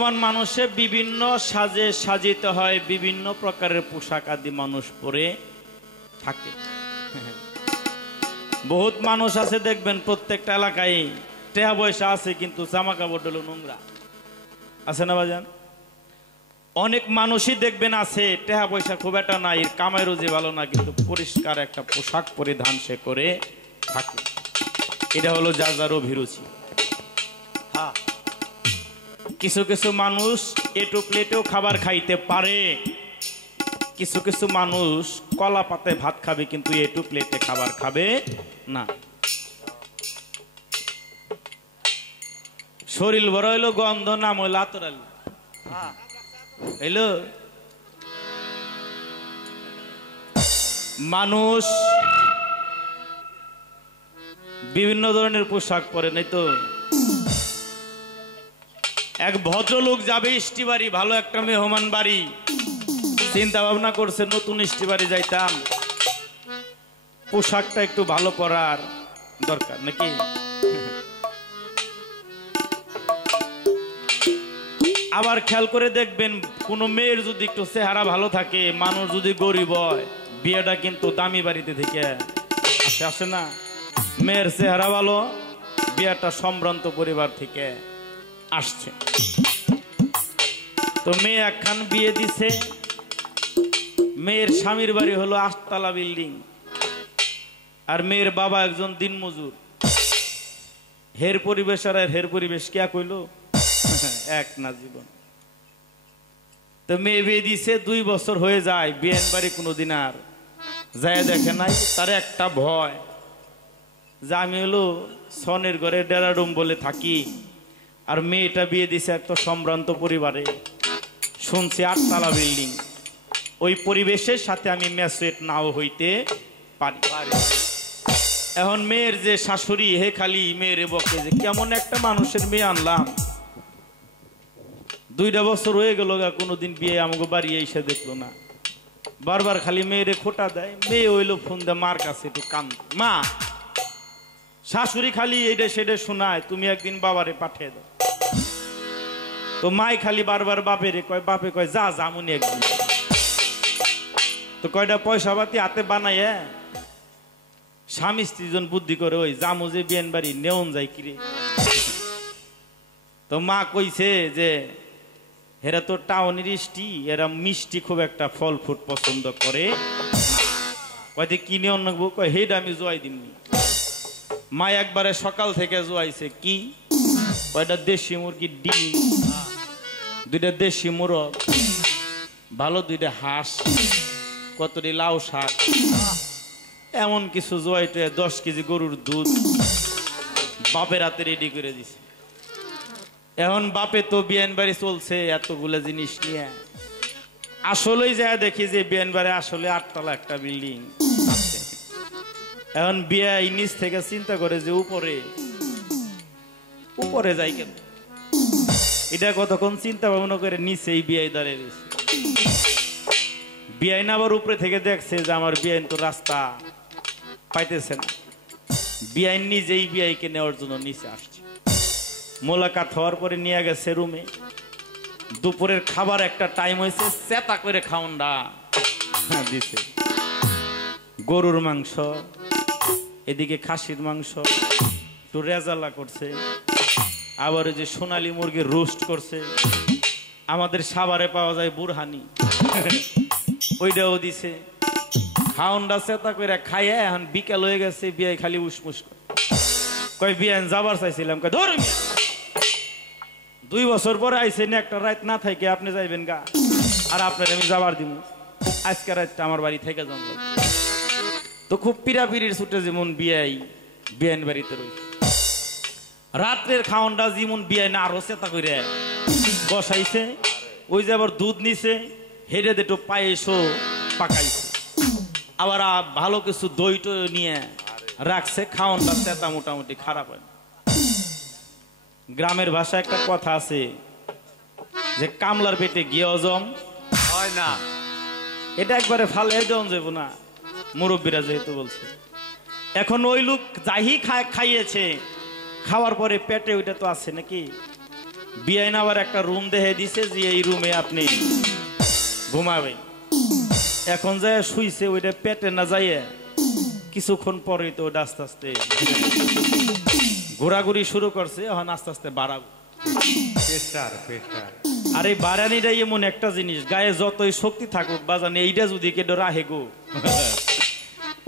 বর্তমান মানুষে বিভিন্ন সাজে সাজিত হয়, বিভিন্ন প্রকারের পোশাক আদি মানুষ পরে থাকে। বহুত মানুষ আছে দেখবেন প্রত্যেকটা এলাকায় টাকা পয়সা আছে কিন্তু জামা কাপড় হলো নোংরা, আছে না বাজান? অনেক মানুষই দেখবেন আছে টাকা পয়সা খুব একটা নাই, কামাই রুজি ভালো না, কিন্তু পরিষ্কার একটা পোশাক পরিধান সে করে থাকে। এটা হলো যার যার অভিরুচি। হ্যাঁ, কিছু কিছু মানুষ এটু প্লেটেও খাবার খাইতে পারে, কিছু কিছু মানুষ কলা পাতায় ভাত খাবে কিন্তু এটু প্লেটে খাবার খাবে না। শরীর বড় হইলো গন্ধ, নাম হইলো আতরালি। হইলো মানুষ বিভিন্ন ধরনের পোশাক পরে নাই তো। এক ভদ্রলোক যাবে ইষ্টি বাড়ি, ভালো একটা মেহমান বাড়ি, চিন্তা ভাবনা করছে নতুন ইষ্টি বাড়ি যাইতাম, পোশাকটা একটু ভালো পরার দরকার নাকি। আবার খেয়াল করে দেখবেন কোন মেয়ের যদি একটু চেহারা ভালো থাকে, মানুষ যদি গরিব হয়, বিয়েটা কিন্তু দামি বাড়িতে থেকে আসে, আসে না? মেয়ের চেহারা ভালো, বিয়েটা সম্ভ্রান্ত পরিবার থেকে আসছে। তো মেয়ে একখান বিয়ে দিছে, মেয়ের স্বামীর বাড়ি হলো 8 তলা বিল্ডিং, আর মেয়ের বাবা একজন দিনমজুর। হের পরিবেশ আর হের পরিবেশ কে কইল এক না জীবন। তো মেয়ে বিয়ে দিছে, 2 বছর হয়ে যায়, বিয়ের বাড়ি কোনোদিন আর যায় দেখে নাই। তার একটা ভয় যে আমি হলো সনের ঘরে ডেরাডুম বলে থাকি, আর মেয়েটা বিয়ে দিছে একটা সম্ভ্রান্ত পরিবারে, শুনছি 8 তলা বিল্ডিং, ওই পরিবেশের সাথে আমি ম্যাচুয়েট নাও হইতে পারি। এখন মেয়ের যে শাশুড়ি হে খালি মেয়ের বকে যে কেমন একটা মানুষের মেয়ে আনলাম, 2 বছর হয়ে গেল কোনোদিন বিয়ে আমাকে বাড়ি এসে দেখলো না, বারবার খালি মেয়েরে খোটা দেয়। মেয়ে হইলো ফোন দেয় মার কাছে, একটু কান মা, শাশুড়ি খালি এইটা সেটা শোনায়, তুমি একদিন বাবারে পাঠিয়ে দাও। তো মাই খালি বারবার বাপেরে কয়, বাপে কয় যা জামুনি একদিন। তো কয়টা পয়সা পাতি হাতে বানাইয়া স্বামী স্ত্রীজন বুদ্ধি করে ওই জামু যে বিয়েন বাড়ি নেওন যায় কিরে। তো মা কইছে যে এরা তো টাউনের ইষ্টি, এরা মিষ্টি খুব একটা ফল ফুট পছন্দ করে, কয়তে কিনে অন্য কয় হেড আমি জোয়াই দিননি। মা একবারে সকাল থেকে জোয়াইছে কি, কয়টা দেশি মুরগির ডিম, 2টা দেশি মোরগ, ভালো 2টা হাঁস, কতটি লাউ শাক, এমন কিছু জোয়াইটে 10 কেজি গরুর দুধ বাপের হাতে রেডি করে দিছে। এখন বাপে তো বিয়ান বাড়ি চলছে এতগুলো জিনিস নিয়ে, আসলেই যা দেখি যে বিয়ান বাড়ি আসলে 8 তলা একটা বিল্ডিং আছে। এখন বিয়া নিচ থেকে চিন্তা করে যে উপরে উপরে যাই কেন, এটা কতক্ষণ চিন্তা ভাবনা করে নিচেই বিয়াই দাঁড়িয়ে রয়েছে। বিয়াই না আবার উপরে থেকে দেখছে যে আমার বিয়াইন তো রাস্তা পাইতেছে না, বিয়াইন নিজেই বিয়াইকে নেওয়ার জন্য নিচে আসছে। মোলাকাত হওয়ার পরে নিয়ে গেছে রুমে, দুপুরের খাবার একটা টাইম হয়েছে, চেতা করে খাওয়ানটা দিছে। গরুর মাংস, এদিকে খাসির মাংস একটু রেজালা করছে, আবার ওই যে সোনালী মুরগির রোস্ট করছে, আমাদের সাভারে পাওয়া যায় বুরহানি, ওইটাও দিছে। খাওয়ানটা চেতা করে খাইয়া এখন বিকাল হয়ে গেছে, বিয়ে খালি উসমুস কয় বিয়ান যাবার চাইছিলাম, কয় ধর 2 বছর পরে আইসেন, একটা রাত না থাকে আপনি যাইবেন গা, আর আপনার আমি যাবার দিব, আজকে রাতটা আমার বাড়ি থেকে যান। তো খুব পিড়াপিড়ির ছুটে যেমন বিয়াই বিয়ান বাড়িতে রয়েছে, রাত্রের খাওয়ানটা যেমন বিয়াই না আরো চেতা করে বসাইছে, ওই যে আবার দুধ নিছে, হেডে দুটো পায়েসও পাকাইছে, আবার ভালো কিছু দই টই নিয়ে রাখছে, খাওয়ানটা চেতা মোটামুটি খারাপ হয়। গ্রামের ভাষায় একটা কথা আছে যে কামলার পেটে গিয়ে হজম হয় না, এটা একবারে ফালে দেওয়া যাব না, মুরব্বীরা যেহেতু বলছে। এখন ওই লোক যাই খাইয়েছে, খাওয়ার পরে পেটে ওইটা তো আছে নাকি, বিআইন আবার একটা রুম দেখে দিছে যে এই রুমে আপনি ঘুমাবেন। এখন যায় শুইছে, ওইটা পেটে না যাইয়ে কিছুক্ষণ পরেই তো ওটা আস্তে আস্তে ঘোরাঘুরি শুরু করছে। এখন আস্তে আস্তে বাড়াবো। আর এই বাড়ানিটাই এমন একটা জিনিস, গায়ে যতই শক্তি থাকুক বাজানে, এইটা যদি কেটে রাখে গো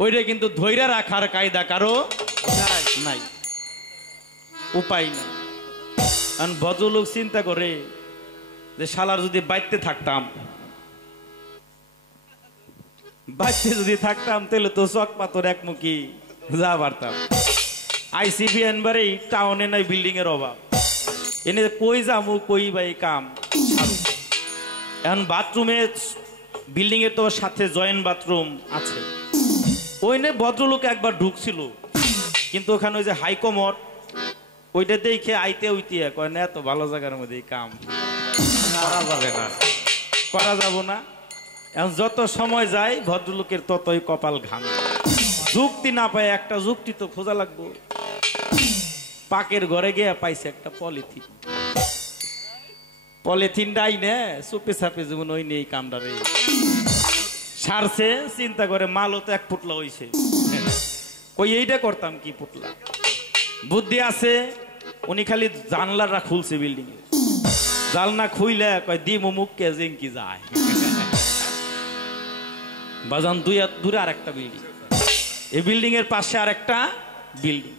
ওইটা কিন্তু ধৈর্য রাখার কায়দা কারো নাই, উপায় নাই। কারণ ভদ্রলোক চিন্তা করে যে শালার যদি বাইতে থাকতাম, বাইতে যদি থাকতাম তাহলে তো চক পাথর একমুখী যা পারতাম। আইসিবি এনবারে টাউনে নাই বিল্ডিং এর অভাব, এনে কই যামু কই ভাই কাম। এখন বাথরুমে বিল্ডিং এর তো সাথে জয়েন্ট বাথরুম আছে, ওই নে ভদ্রলোক একবার ঢুকছিল, কিন্তু ওখানে ওই যে হাইকমোড ওইটা দেখে আইতে উইতে কয় না এত ভালো জায়গার মধ্যে কাম করা যাব না। এখন যত সময় যায় ভদ্রলোকের ততই কপাল ঘাম। যুক্তি না পায়, একটা যুক্তি তো খোঁজা লাগবো। পাকের ঘরে গিয়ে পাইছে একটা পলিথিন, পলিথিনটাই নে চুপে চাপে যেমন ওই নেই কামটা রে সারছে। চিন্তা করে মালও তো এক পুটলা হইছে, কই এইটা করতাম কি পুটলা। বুদ্ধি আছে, উনি খালি জানলাটা খুলছে বিল্ডিং এ, জানলা খুইলে কয় দিমু মুখকে জেঙ্কি যায়। বাজান দুই দূরে আর একটা বিল্ডিং, এই বিল্ডিং এর পাশে আর একটা বিল্ডিং,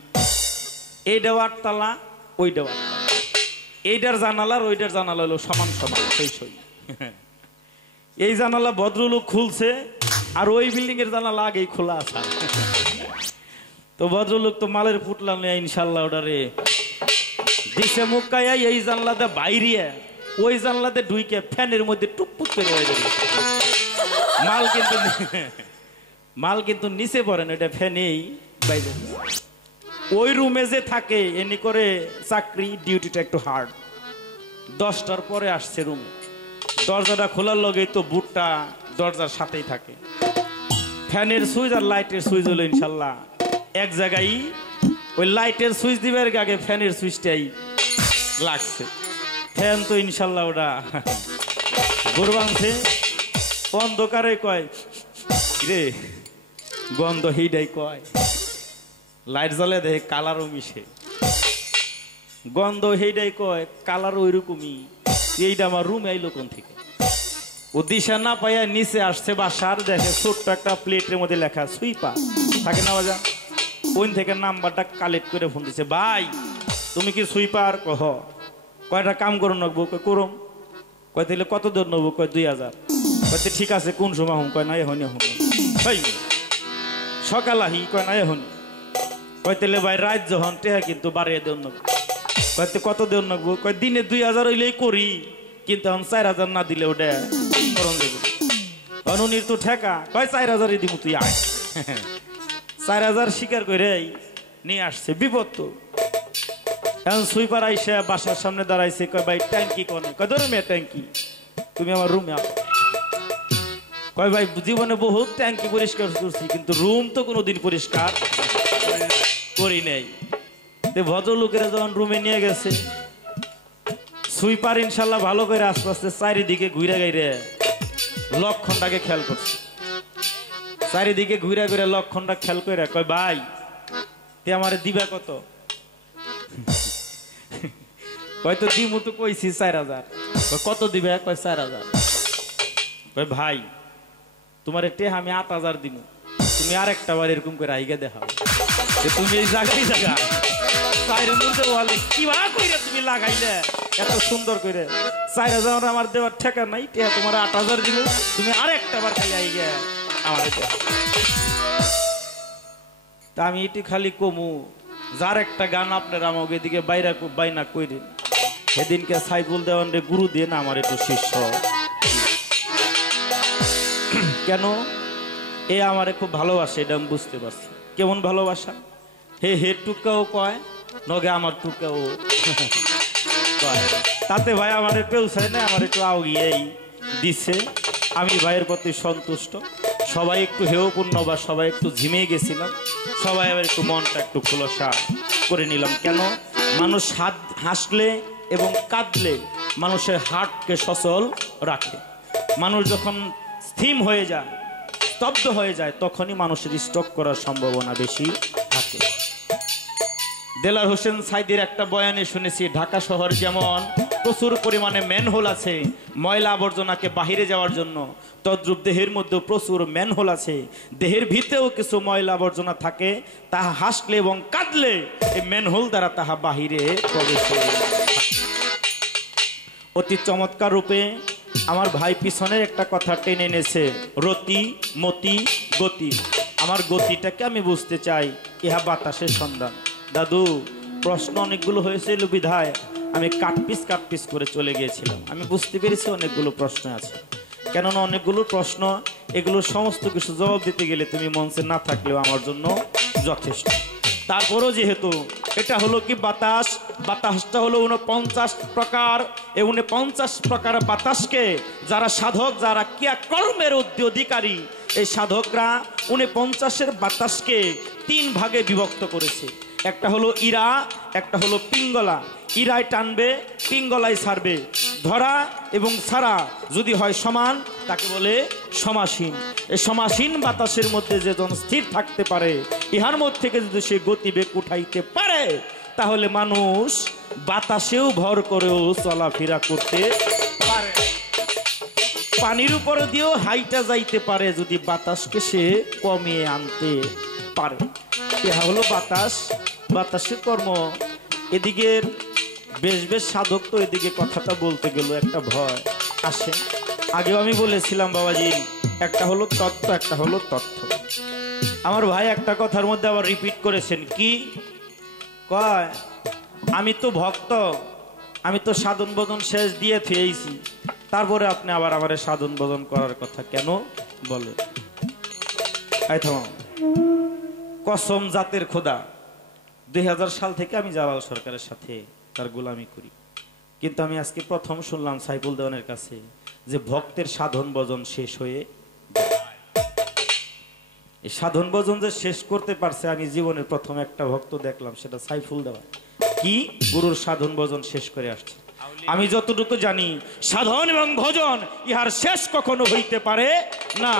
এইটাও 8 তলা ওইটাও 8 তলা, এইটার জানালা আর ওইটার জানালা হলো সমান সমান সই। এই জানালা ভদ্রলোক খুলছে আর ওই বিল্ডিং এর জানালা আগেই খোলা আছে। তো ভদ্রলোক তো মালের ফুটলা নেই ইনশাল্লাহ ওটারে দিছে মুক্কায় এই জানলাতে বাইরিয়ে ওই জানলাতে ঢুইকে ফ্যানের মধ্যে টুকপুক করে হয়ে যাবে। মাল কিন্তু নিচে পড়ে না, এটা ফ্যানেই বাইরে। ওই রুমে যে থাকে এনি করে চাকরি, ডিউটিটা একটু হার্ড। 10টার পরে আসছে রুমে, দরজাটা খোলার লগেই তো বুটটা দরজার সাথেই থাকে। ফ্যানের সুইচ আর লাইটের সুইচ হলো ইনশাল্লাহ এক জায়গায়। ওই লাইটের সুইচ দিবার আগে ফ্যানের সুইচটাই লাগছে। ফ্যান তো ইনশাল্লাহ ওটা ঘুরবাংছে। অন্ধকারে কয় রে গন্ধ, হিডাই কয় লাইট জ্বলে দেখে কালারও মিশে, গন্ধ হেইডাই কয় কালার ওইরকমই। এইটা আমার রুমে আইলো কোন থেকে? ও দিশা না পাইয়া নিচে আসছে বাসার, দেখে ছোট্ট একটা প্লেটের মধ্যে লেখা সুইপার থাকে না বাজা, ওই থেকে নাম্বারটা কালেক্ট করে ফোন দিছে। ভাই তুমি কি সুইপার? কহ কয়টা কাম করো নকবো? কয় করম। কয় তাহলে কত দূর নেবো? কয় 2000। কয়তে ঠিক আছে কোন সময় হুম? কয় না এখন এখন ভাই সকাল আহি। কয় না এখন। কয় তাহলে ভাই রাত যখন টেহা কিন্তু বাড়িয়ে দেন নব। কয়তে কত দেন নকবো? কয় দিনে 2000 হইলেই করি, কিন্তু এখন 4000 না দিলে ওটা করণ দেব। অনুনির তো ঠেকা। কয় 4000 দিব, তুই আয়। 4000 স্বীকার করে নিয়ে আসছে। বিপদ তো। এখন সুইপার আইসা বাসার সামনে দাঁড়াইছে। কয় ভাই ট্যাঙ্কি কনে? কয় ধরো মেয়ে ট্যাঙ্কি, তুমি আমার রুমে আস। কয় ভাই জীবনে বহুত ট্যাঙ্কি পরিষ্কার করছি, কিন্তু রুম তো কোনোদিন পরিষ্কার করি নাই। ভদ্রলোকেরা যখন রুমে নিয়ে গেছে, সুইপার ইনশাল্লাহ ভালো করে আস্তে আস্তে চারিদিকে ঘুরে গাইরে লক্ষণটাকে খেয়াল করছে। চারিদিকে ঘুরে ঘুরে লক্ষণটা খেয়াল করে কয় ভাই তে আমারে দিবা কত? হয়তো দিমু তো কইছি 4000। কত দিবে? কয় 4000। কয় ভাই তোমার তে আমি 8000 দিমু, তুমি আরেকটা বার এরকম করে আইগা দেখাও তুমি এই জায়গায় জায়গা চাইরে মধ্যে বলে কিবা কইরা তুমি লাগাইলে এত সুন্দর করে 4000 আমার দেওয়ার ঠেকা নাই, তে তোমার 8000 দিমু, তুমি আরেকটা বার খালি আইগা আমারে দাও। তা আমি এটি খালি কমু যার একটা গান আপনার আমাকে এদিকে বাইনা কইরেন। সেদিনকে সাইফুল দেওয়ান রে গুরু দিয়ে না আমার একটু শিষ্য। কেন এ আমারে খুব ভালোবাসে, এটা আমি বুঝতে পারছি। কেমন ভালোবাসা? হে টুকাও কয়, নগে আমার টুকাও কয়। তাতে ভাই আমার পেউছায় না, আমার একটু আউগিয়েই দিছে। আমি ভাইয়ের প্রতি সন্তুষ্ট। সবাই একটু হেয়পূর্ণ বা সবাই একটু ঝিমিয়ে গেছিলাম, সবাই আবার একটু মনটা একটু খোলসা করে নিলাম। কেন মানুষ হাসলে এবং কাঁদলে মানুষের হার্টকে সচল রাখে। মানুষ যখন স্থির হয়ে যায়, স্তব্ধ হয়ে যায়, তখনই মানুষের স্ট্রোক করার সম্ভাবনা বেশি থাকে। দেলার হোসেন সাইদির একটা বয়ানে শুনেছি, ঢাকা শহর যেমন প্রচুর পরিমাণে ম্যানহোল আছে ময়লা আবর্জনাকে বাহিরে যাওয়ার জন্য, তদ্রূপ দেহের মধ্যে প্রচুর ম্যানহোল আছে। দেহের ভিতরেও কিছু ময়লা আবর্জনা থাকে, তাহা হাসলে এবং কাঁদলে এই ম্যানহোল দ্বারা তাহা বাহিরে প্রবেশ করে। অতি চমৎকার রূপে আমার ভাই পিছনের একটা কথা টেনে এনেছে, রতি মতি গতি। আমার গতিটাকে আমি বুঝতে চাই, ইহা বাতাসের সন্ধান। দাদু, প্রশ্ন অনেকগুলো হয়েছিল বিধায় আমি কাটপিস করে চলে গিয়েছিলাম। আমি বুঝতে পেরেছি অনেকগুলো প্রশ্ন আছে, কেননা অনেকগুলো প্রশ্ন, এগুলো সমস্ত কিছু জবাব দিতে গেলে তুমি মঞ্চে না থাকলেও আমার জন্য যথেষ্ট। তারপরও যেহেতু এটা হলো কি বাতাস, বাতাসটা হলো 49 প্রকার। এই 49 প্রকার বাতাসকে যারা সাধক, যারা ক্রিয়া কর্মের অধিকারী, এই সাধকরা 49-এর বাতাসকে 3 ভাগে বিভক্ত করেছে। একটা হলো ইরা, একটা হলো পিঙ্গলা। ইরায় টানবে, পিঙ্গলায় ছাড়বে। ধরা এবং ছাড়া যদি হয় সমান, তাকে বলে সমাসীন। এই সমাসীন বাতাসের মধ্যে যেজন স্থির থাকতে পারে, ইহার মধ্যে থেকে যদি সে গতিবেগ উঠাইতে পারে, তাহলে মানুষ বাতাসেও ভর করেও চলাফেরা করতে পারে। পানির উপর দিয়েও হাইটা যাইতে পারে যদি বাতাসকে সে কমিয়ে আনতে পারে। ইহা হলো বাতাস, বাতাসের কর্ম। এদিকে বেশ সাধক তো এদিকে কথাটা বলতে গেল একটা ভয় আসে। আগেও আমি বলেছিলাম বাবাজি, একটা হলো তত্ত্ব, একটা হলো তথ্য। আমার ভাই একটা কথার মধ্যে আবার রিপিট করেছেন, কি কয়, আমি তো ভক্ত, আমি তো সাধন ভজন শেষ দিয়ে থুয়েছি, তারপরে আপনি আবার আমার সাধন ভজন করার কথা কেন বলে? কসম জাতের খোদা, 2000 সাল থেকে আমি জালাল সরকারের সাথে তার গোলামি করি, কিন্তু আমি আজকে প্রথম শুনলাম সাইফুল দেওয়ানের কাছে যে ভক্তের সাধন ভজন শেষ হয়ে, এই সাধন ভজন যে শেষ করতে পারছে, আমি জীবনের প্রথম একটা ভক্ত দেখলাম, সেটা সাইফুল দেওয়ান। কি গুরুর সাধন ভজন শেষ করে আসছে। আমি যতটুকু জানি, সাধন এবং ভজন ইহার শেষ কখনো হইতে পারে না।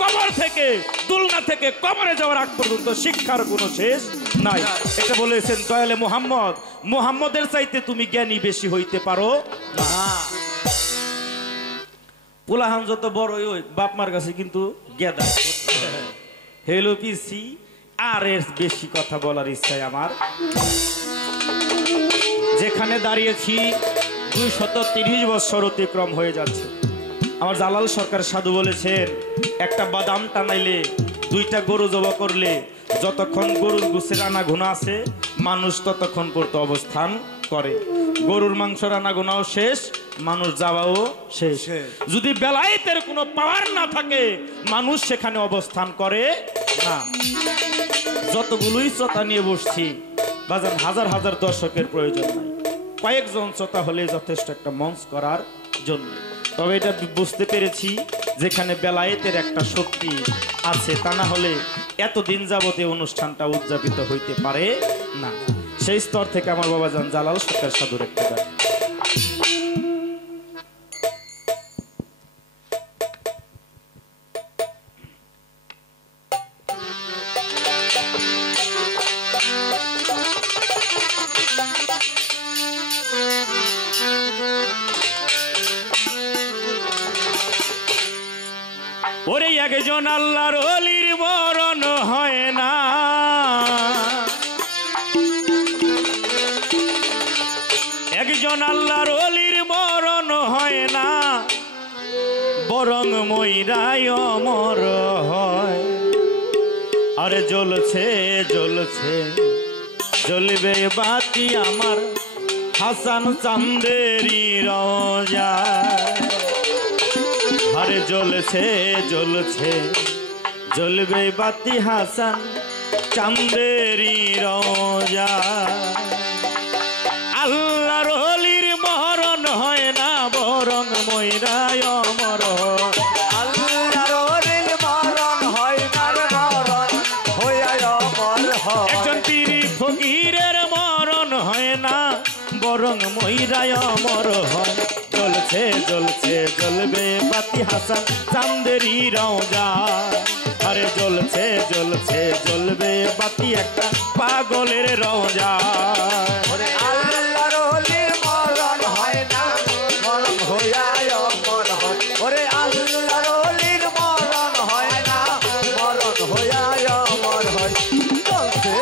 কবর থেকে, দুলনা থেকে কবরে যাওয়ার আগ পর্যন্ত শিক্ষার কোনো শেষ নাই। এটা বলেছেন দয়ালে মুহাম্মদ, মুহাম্মদের চাইতে তুমি জ্ঞানী বেশি হইতে পারো না। পোলাহান যত বড় ওই বাপ মার কাছে কিন্তু গেদা হেলো পিসি, আর এর বেশি কথা বলার ইচ্ছায় আমার। যেখানে দাঁড়িয়েছি 230 বছর অতিক্রম হয়ে যাচ্ছে। আমার জালাল সরকার সাধু বলেছেন, একটা বাদাম টানাইলে, 2টা গরু জবা করলে, যতক্ষণ গরুর গুছে রানা ঘুনা আছে, মানুষ ততক্ষণ পর্যন্ত অবস্থান করে। গরুর মাংস রানা ঘুনাও শেষ, মানুষ যাওয়াও শেষ। যদি বেলায়েতের কোনো পাওয়ার না থাকে, মানুষ সেখানে অবস্থান করে না। যতগুলোই চতা নিয়ে বসছি বাজান, হাজার হাজার দর্শকের প্রয়োজন নাই, কয়েকজন শ্রোতা হলে যথেষ্ট একটা মঞ্চ করার জন্য। তবে এটা বুঝতে পেরেছি, যেখানে বেলায়েতের একটা শক্তি আছে, তা না হলে এতদিন যাবতে অনুষ্ঠানটা উদযাপিত হইতে পারে না। সেই স্তর থেকে আমার বাবাজান জালাল সরকার সাধুর একটা গান। ওরে একজন আল্লাহর ওলির মরণ হয় না, একজন আল্লাহর ওলির মরণ হয় না, বরং মইরাই অমর হয়। আরে জ্বলছে জ্বলছে জ্বলবে বাতি আমার হাসান চান্দেরি রোজা। আরে জ্বলছে জ্বলছে জ্বলবে বাতি হাসান চান্দেরি রোজা। আল্লাহর ওলির মরণ হয় না, বরং মইরাই অমর। আল্লাহর ওলির মরণ হয় না, মরণ হইয়া অমর হয়। একজন পীর ফকিরের মরণ হয় না, বরং মইরা কইরায় অমর হয় জ্বলছে জ্বলছে জ্বলবে বাতি হাসান চাঁদেরই রওজা আরে জ্বলছে জ্বলছে জ্বলবে বাতি একটা পাগলের রওজা ওরে আল্লাহর ওলির মরণ হয় না মরণ হইয়া অমর হয় ওরে আল্লাহর ওলির মরণ হয় না মরণ হইয়া অমর হয় চলছে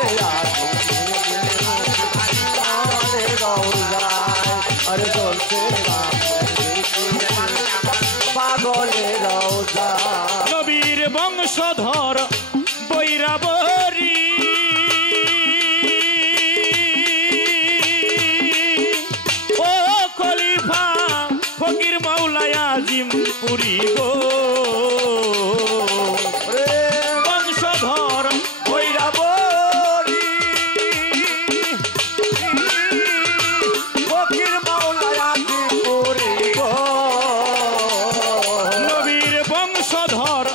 আরে রওজায় আরে চলছে পাগলের রওজা নবীর বংশধর বৈরাবরী ও খলিফা ফকির মাওলায় আজিম পুরী গো বংশধর বৈরাবরী ফকির মাওলায় আজিম পুরী গো নবীর বংশধর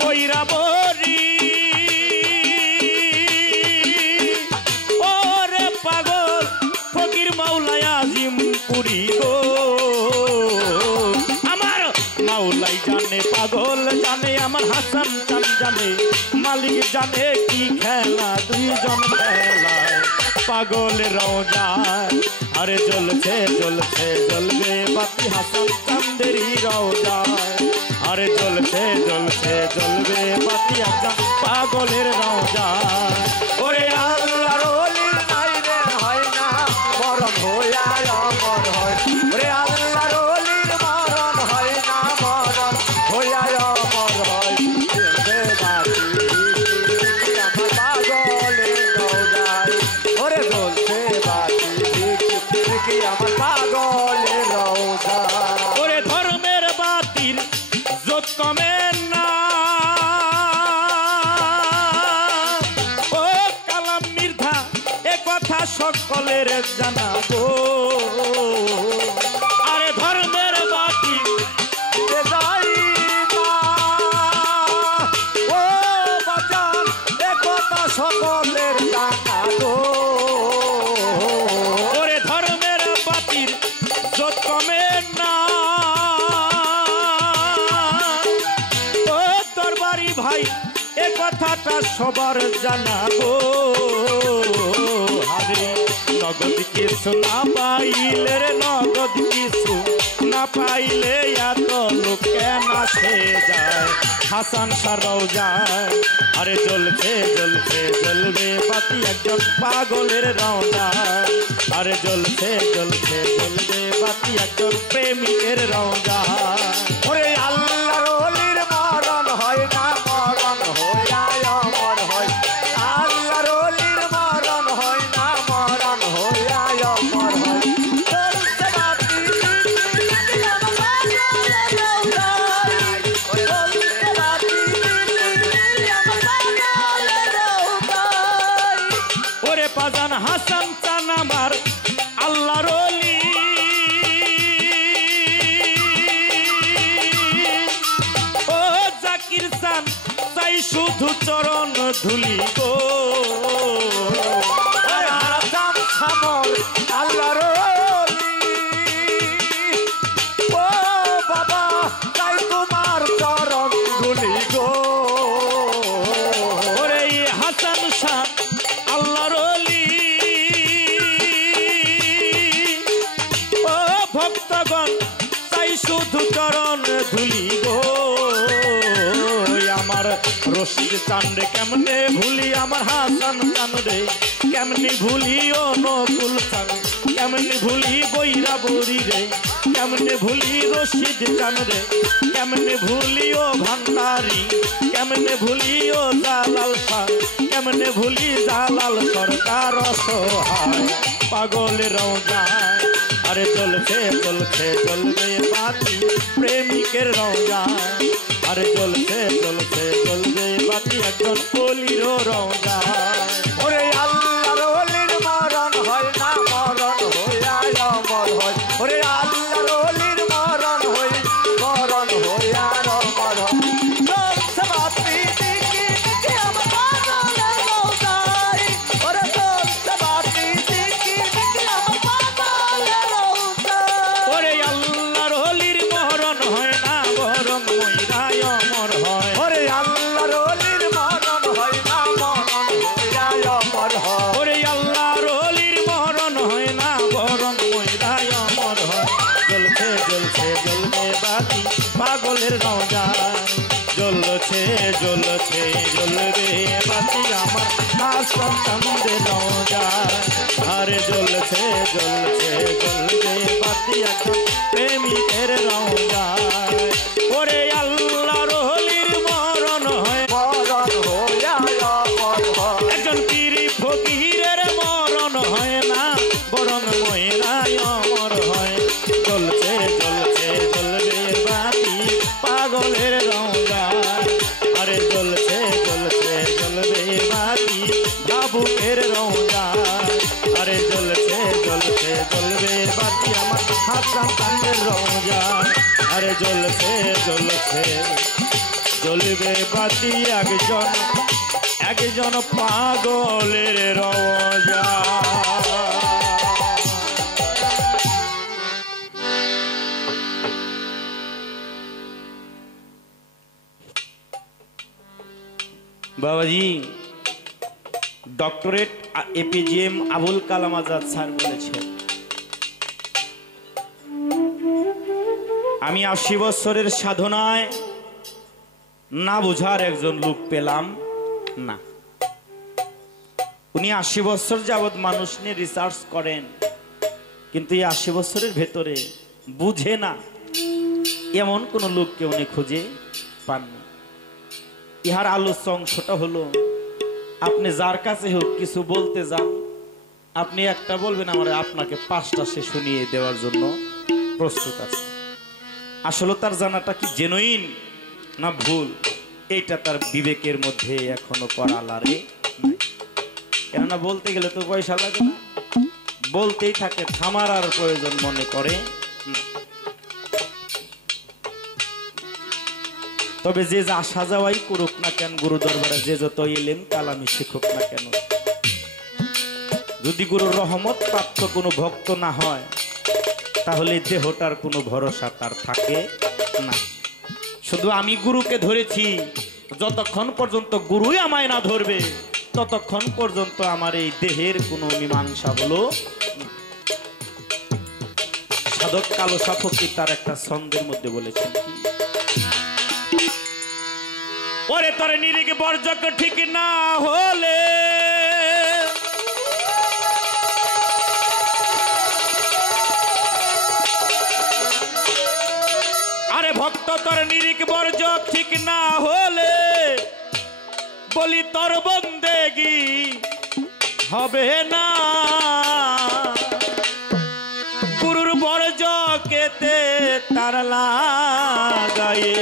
বৈরাবরী ওরে পাগল ফকির মাওলায় আজিম পুরী গো আমার মাওলাই জানে পাগল জানে আমার হাসান চান জানে মালিক জানে কি খেলা দুইজন খেলায় পাগল রওজায় আরে জ্বলছে জ্বলছে জ্বলবে বাতি হাসান চাঁদেরই রওজায় আরে জ্বলছে জ্বলছে জ্বলবে বাতি একটা পাগলের রওজায় ওরে আল্লাহর ওলির নাইরে হয় না মরণ হইয়া অমর হয় ওরে আল্লাহর ওলির মরণ হয় না মরণ হইয়া অমর হয় জ্বলছে বাতি আমার পাগলের রওজায় ওরে জ্বলছে বাতি আমার পাগলের রওজায় ওরে ধর্মের বাতির জোত কমে না ও কালাম মির্ধা এ কথা সকলের জানা গো আরে ধর্মের বাতি যাই না ও বাজান এ কথা সকলের জানা গো ওরে ধর্মের বাতির জোত কমে না ও দরবারি ভাই এ কথাটা সবার জানা গো আরে নগদ কিছু না পাইলে রে নগদ কিছু না পাইলে এত লোক কেন আসে যায় হাসান সারাও যায় আরে জ্বলছে জ্বলছে জ্বলবে বাতি একজন পাগলের রওজা আরে জ্বলছে জ্বলছে জ্বলবে বাতি একজন প্রেমিকের রওজা ওরে আল্লাহর ওলির মরণ হয় না মরণ হইয়া অমর হয় আল্লাহর ওলির মরণ হয় না মরণ হইয়া অমর হয় চলছে বাতি আমার পাগলের রওজায় চলছে বাতি আমার পাগলের রওজায় ওরে পাজান হাসান চান আমার আল্লাহর ওলি ও জাকির চান চাই শুধু চরণ ধুলি গো হাসান সামর আল্লাহর ওলি ও বাবা তাই তোমার চরণ ধুলি গো ওরে এই হাসান শাহ আল্লাহর ওলি ও ভক্তগণ চাই শুধু চরণ ধুলি গো আমার রশিদ চান্দে কেমনে ভুলি আমার হাসান চান্দে কেমনে ভুলি ও নকুল চান কেমনে ভুলি বৈরাবরী রে কেমনে ভুলি রশিদ চান্দে কেমনে ভুলি ও ভান্ডারি কেমনে ভুলি ও জালাল শাহ কেমনে ভুলি জালাল সরকার অসহায় পাগলের রওজায় আরে চলছে চলছে চলবে বাতি প্রেমিকের রওজায় আরে চলছে চলছে চলবে বাতি একজন পলির রওজায় ওরে আল্লাহর ওলির মরণ হয় না মরণ হইয়া অমর হয় ওরে আল্লাহর ওলির মরণ হইয়া অমর হয় চলছে বাতি দিকি দিকি আমার পাগলের রওজায় ওরে চলছে বাতি দিকি দিকি আমার পাগলের রওজায় চাঁদের রোজায় জ্বলছে জ্বলছে জ্বলবে বাতি আমার হাসান চাঁদের রোজায় আরে জ্বলছে জ্বলছে জ্বলবে বাতি এখন প্রেমিকের রোজায় ওরে আল্লাহর ওলির মরণ হয় মরণ হইয়া অমর হয় একজন পীর ফকিরের মরণ হয় না বরং ময়রায় অমর হয় জ্বলছে জ্বলছে জ্বলবে বাতি পাগলের রোজায় আরে জ্বলছে জ্বলছে জ্বলবে বাতি ভাবুকের রোজায় আরে জ্বলছে জ্বলছে জ্বলবে বাতি আমার হাসান চাঁদের রোজায় আরে জ্বলছে জ্বলছে জ্বলবে বাতি একজন পাগলের রোজা। বাবাজি ডক্টরেট এপিজিএম আবুল কালাম আজাদ স্যার বলেছেন আমি ৮০ বছরের সাধনায় না বোঝার একজন লোক পেলাম না। উনি ৮০ বছর যাবৎ মানুষ নিয়ে রিসার্চ করেন, কিন্তু এই ৮০ বছরের ভেতরে বুঝে না এমন কোন লোককে উনি খুঁজে পাননি। ইহার আলোচ্য অংশটা হলো আপনি যার কাছে হোক কিছু বলতে যান, আপনি একটা বলবেন আমার আপনাকে ৫টা সে শুনিয়ে দেওয়ার জন্য প্রস্তুত আছে। আসলে তার জানাটা কি জেনুইন না ভুল এইটা তার বিবেকের মধ্যে এখনো করালারে নাই। কেননা বলতে গেলে তো পয়সা লাগে না, বলতেই থাকে, থামার আর প্রয়োজন মনে করে না। তবে যে যা আসা যাওয়াই করুক না কেন, গুরু দরবারে যে যত এলেম কালামি শিখুক না কেন, যদি গুরুর রহমত প্রাপ্ত কোনো ভক্ত না হয় তাহলে দেহটার কোনো ভরসা তার থাকে না। শুধু আমি গুরুকে ধরেছি, যতক্ষণ পর্যন্ত গুরুই আমায় না ধরবে ততক্ষণ পর্যন্ত আমার এই দেহের কোনো মীমাংসা হলো না। সাধক কালো সাফকি তার একটা ছন্দের মধ্যে বলেছেন কি, ওরে তোর নিরিখ বর্জক ঠিক না হলে আরে ভক্ত তোর নিরিখ বর্জক ঠিক না হলে বলি তোর বন্দেগি হবে না। গুরুর বর্জকেতে তার লাগায়ে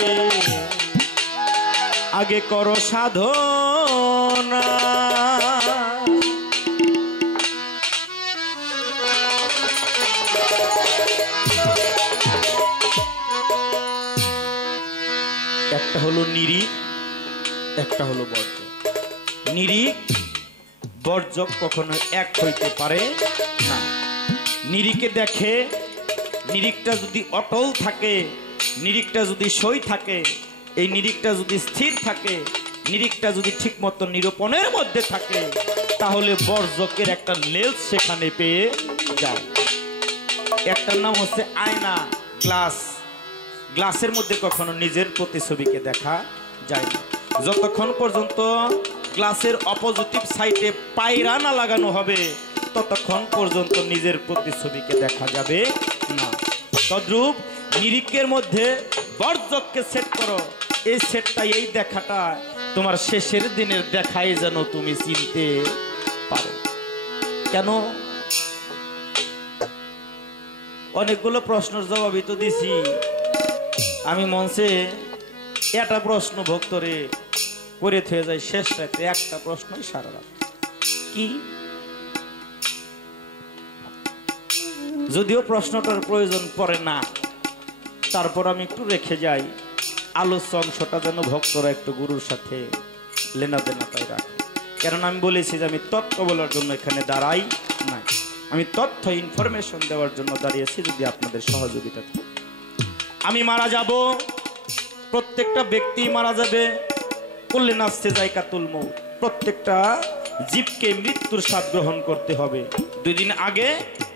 আগে করো সাধনা। একটা হলো নিরিখ, একটা হলো বর্জক। নিরিখ বর্জক কখনো এক হইতে পারে না। নিরিখে দেখে, নিরিখটা যদি অটল থাকে, নিরিখটা যদি সই থাকে, এই নিরিখটা যদি স্থির থাকে, নিরিখটা যদি ঠিক মতো নিরূপণের মধ্যে থাকে, তাহলে বর্জকের একটা লেন্স সেখানে পেয়ে যায়। একটার নাম হচ্ছে আয়না, গ্লাস। গ্লাসের মধ্যে কখনো নিজের প্রতিছবিকে দেখা যায় না। যতক্ষণ পর্যন্ত গ্লাসের অপোজিটিভ সাইডে পায়রা না লাগানো হবে ততক্ষণ পর্যন্ত নিজের প্রতিছবিকে দেখা যাবে না। তদ্রূপ নিরিখের মধ্যে বর্জককে সেট করো, এই সেটটা, এই দেখাটা তোমার শেষের দিনের দেখাই যেন তুমি চিনতে পারো। কেন? অনেকগুলো প্রশ্নের জবাবই তো দিছি আমি মঞ্চে। একটা প্রশ্ন ভক্তরে করে থয়ে যায় শেষ রাতে, একটা প্রশ্নই সারা রাত। কি? যদিও প্রশ্নটার প্রয়োজন পড়ে না, তারপর আমি একটু রেখে যাই আলোচ্য অংশটা যেন ভক্তরা একটু গুরুর সাথে লেনা দেনা তাই রাখে। কারণ আমি বলেছি যে আমি তথ্য বলার জন্য এখানে দাঁড়াই নাই, আমি তথ্য ইনফরমেশন দেওয়ার জন্য দাঁড়িয়েছি। যদি আপনাদের সহযোগিতা থাকে, আমি মারা যাব, প্রত্যেকটা ব্যক্তি মারা যাবে, করলে নাচতে যায় কাতুল মৌত। প্রত্যেকটা জীবকে মৃত্যুর স্বাদ গ্রহণ করতে হবে, 2 দিন আগে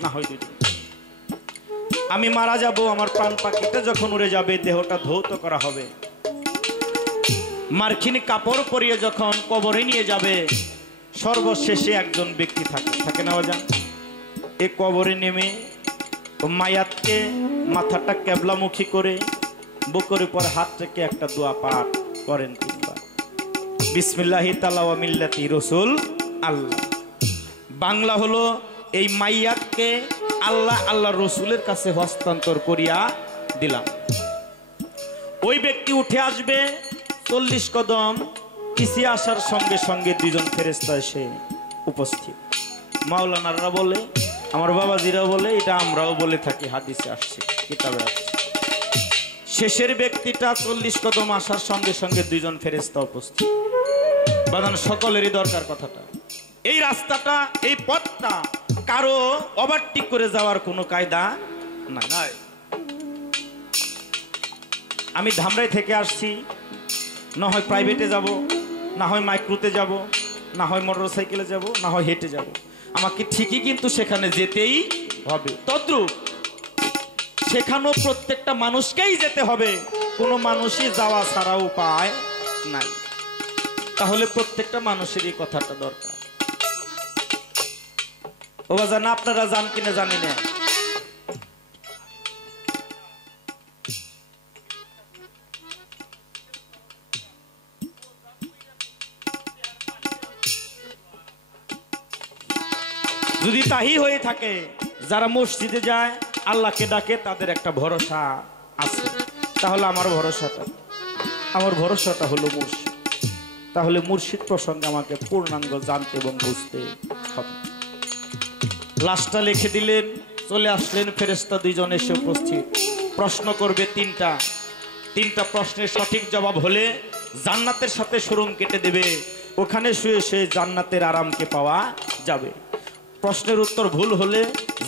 না হয় 2 দিন। আমি মারা যাব, আমার প্রাণ পাখিটা যখন উড়ে যাবে দেহটা ধৌত করা হবে, মার্কিন কাপড় পরিয়ে যখন কবরে নিয়ে যাবে, সর্বশেষে একজন ব্যক্তি থাকে না বাজান, এ কবরে নেমে মায়াতকে মাথাটা কেবলামুখী করে বুকের উপর হাত রেখে একটা দোয়া পাঠ করেন 3 বার, বিসমিল্লাহি তাআলা ওয়া মিল্লাতি রাসূল আল্লাহ। বাংলা হলো এই মাইয়াতকে আল্লাহ রসুলের কাছে হস্তান্তর করিয়া দিলাম। ওই ব্যক্তি উঠে আসবে, 40 কদম পিছিয়ে আসার সঙ্গে সঙ্গে 2 জন ফেরেশতা এসে উপস্থিত। মাওলানারা বলে, আমার বাবাজিরা বলে, এটা আমরাও বলে থাকি, হাদিসে আসছে, কিতাবে আসছে। শেষের ব্যক্তিটা 40 কদম আসার সঙ্গে সঙ্গে 2 জন ফেরেশতা উপস্থিত। বাদান সকলেরই দরকার কথাটা। এই রাস্তাটা, এই পথটা কারো ওভারটেক করে যাওয়ার কোনো কায়দা নাই। আমি ধামরাই থেকে আসছি, না হয় প্রাইভেটে যাব, না হয় মাইক্রোতে যাব, না হয় মোটরসাইকেলে যাব, না হয় হেঁটে যাব, আমাকে ঠিকই কিন্তু সেখানে যেতেই হবে। তদ্রূপ সেখানেও প্রত্যেকটা মানুষকেই যেতে হবে, কোনো মানুষই যাওয়া ছাড়া উপায় নাই। তাহলে প্রত্যেকটা মানুষের এই কথাটা দরকার। ও বাজান, আপনারা জান কিনা জানি না, যদি তাই হয়ে থাকে, যারা মসজিদে যায় আল্লাহকে ডাকে, তাদের একটা ভরসা আছে। তাহলে আমার ভরসাটা হলো মুর্শিদ। তাহলে মুর্শিদ প্রসঙ্গে আমাকে পূর্ণাঙ্গ জানতে এবং বুঝতে হবে। লাশটা লিখে দিলেন, চলে আসলেন ফেরেশতা 2 জন এসে উপস্থিত। প্রশ্ন করবে 3টা প্রশ্নের সঠিক জবাব হলে জান্নাতের সাথে সুরঙ্গ কেটে দেবে, ওখানে শুয়ে শুয়ে জান্নাতের আরামকে পাওয়া যাবে। প্রশ্নের উত্তর ভুল হলে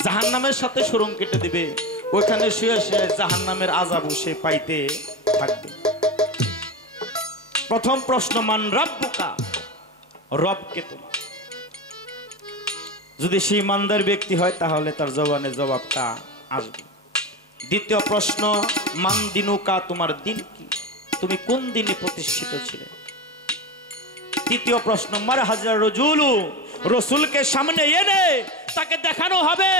জাহান্নামের সাথে সুরঙ্গ কেটে দিবে, ওখানে শুয়ে শুয়ে জাহান্নামের আযাব সে পাইতে থাকবে। প্রথম প্রশ্ন, মান রাব্বুকা, রবকে তোমার। যদি সে ইমানদার ব্যক্তি হয় তাহলে তার জবানে জবাবটা আসবে। দ্বিতীয় প্রশ্ন, মান দিনুকা, তোমার দিন কি, তুমি কোন দিনে প্রতিষ্ঠিত ছিলে। তৃতীয় প্রশ্ন, মার হাজার রজুলু, রসুলকে সামনে এনে তাকে দেখানো হবে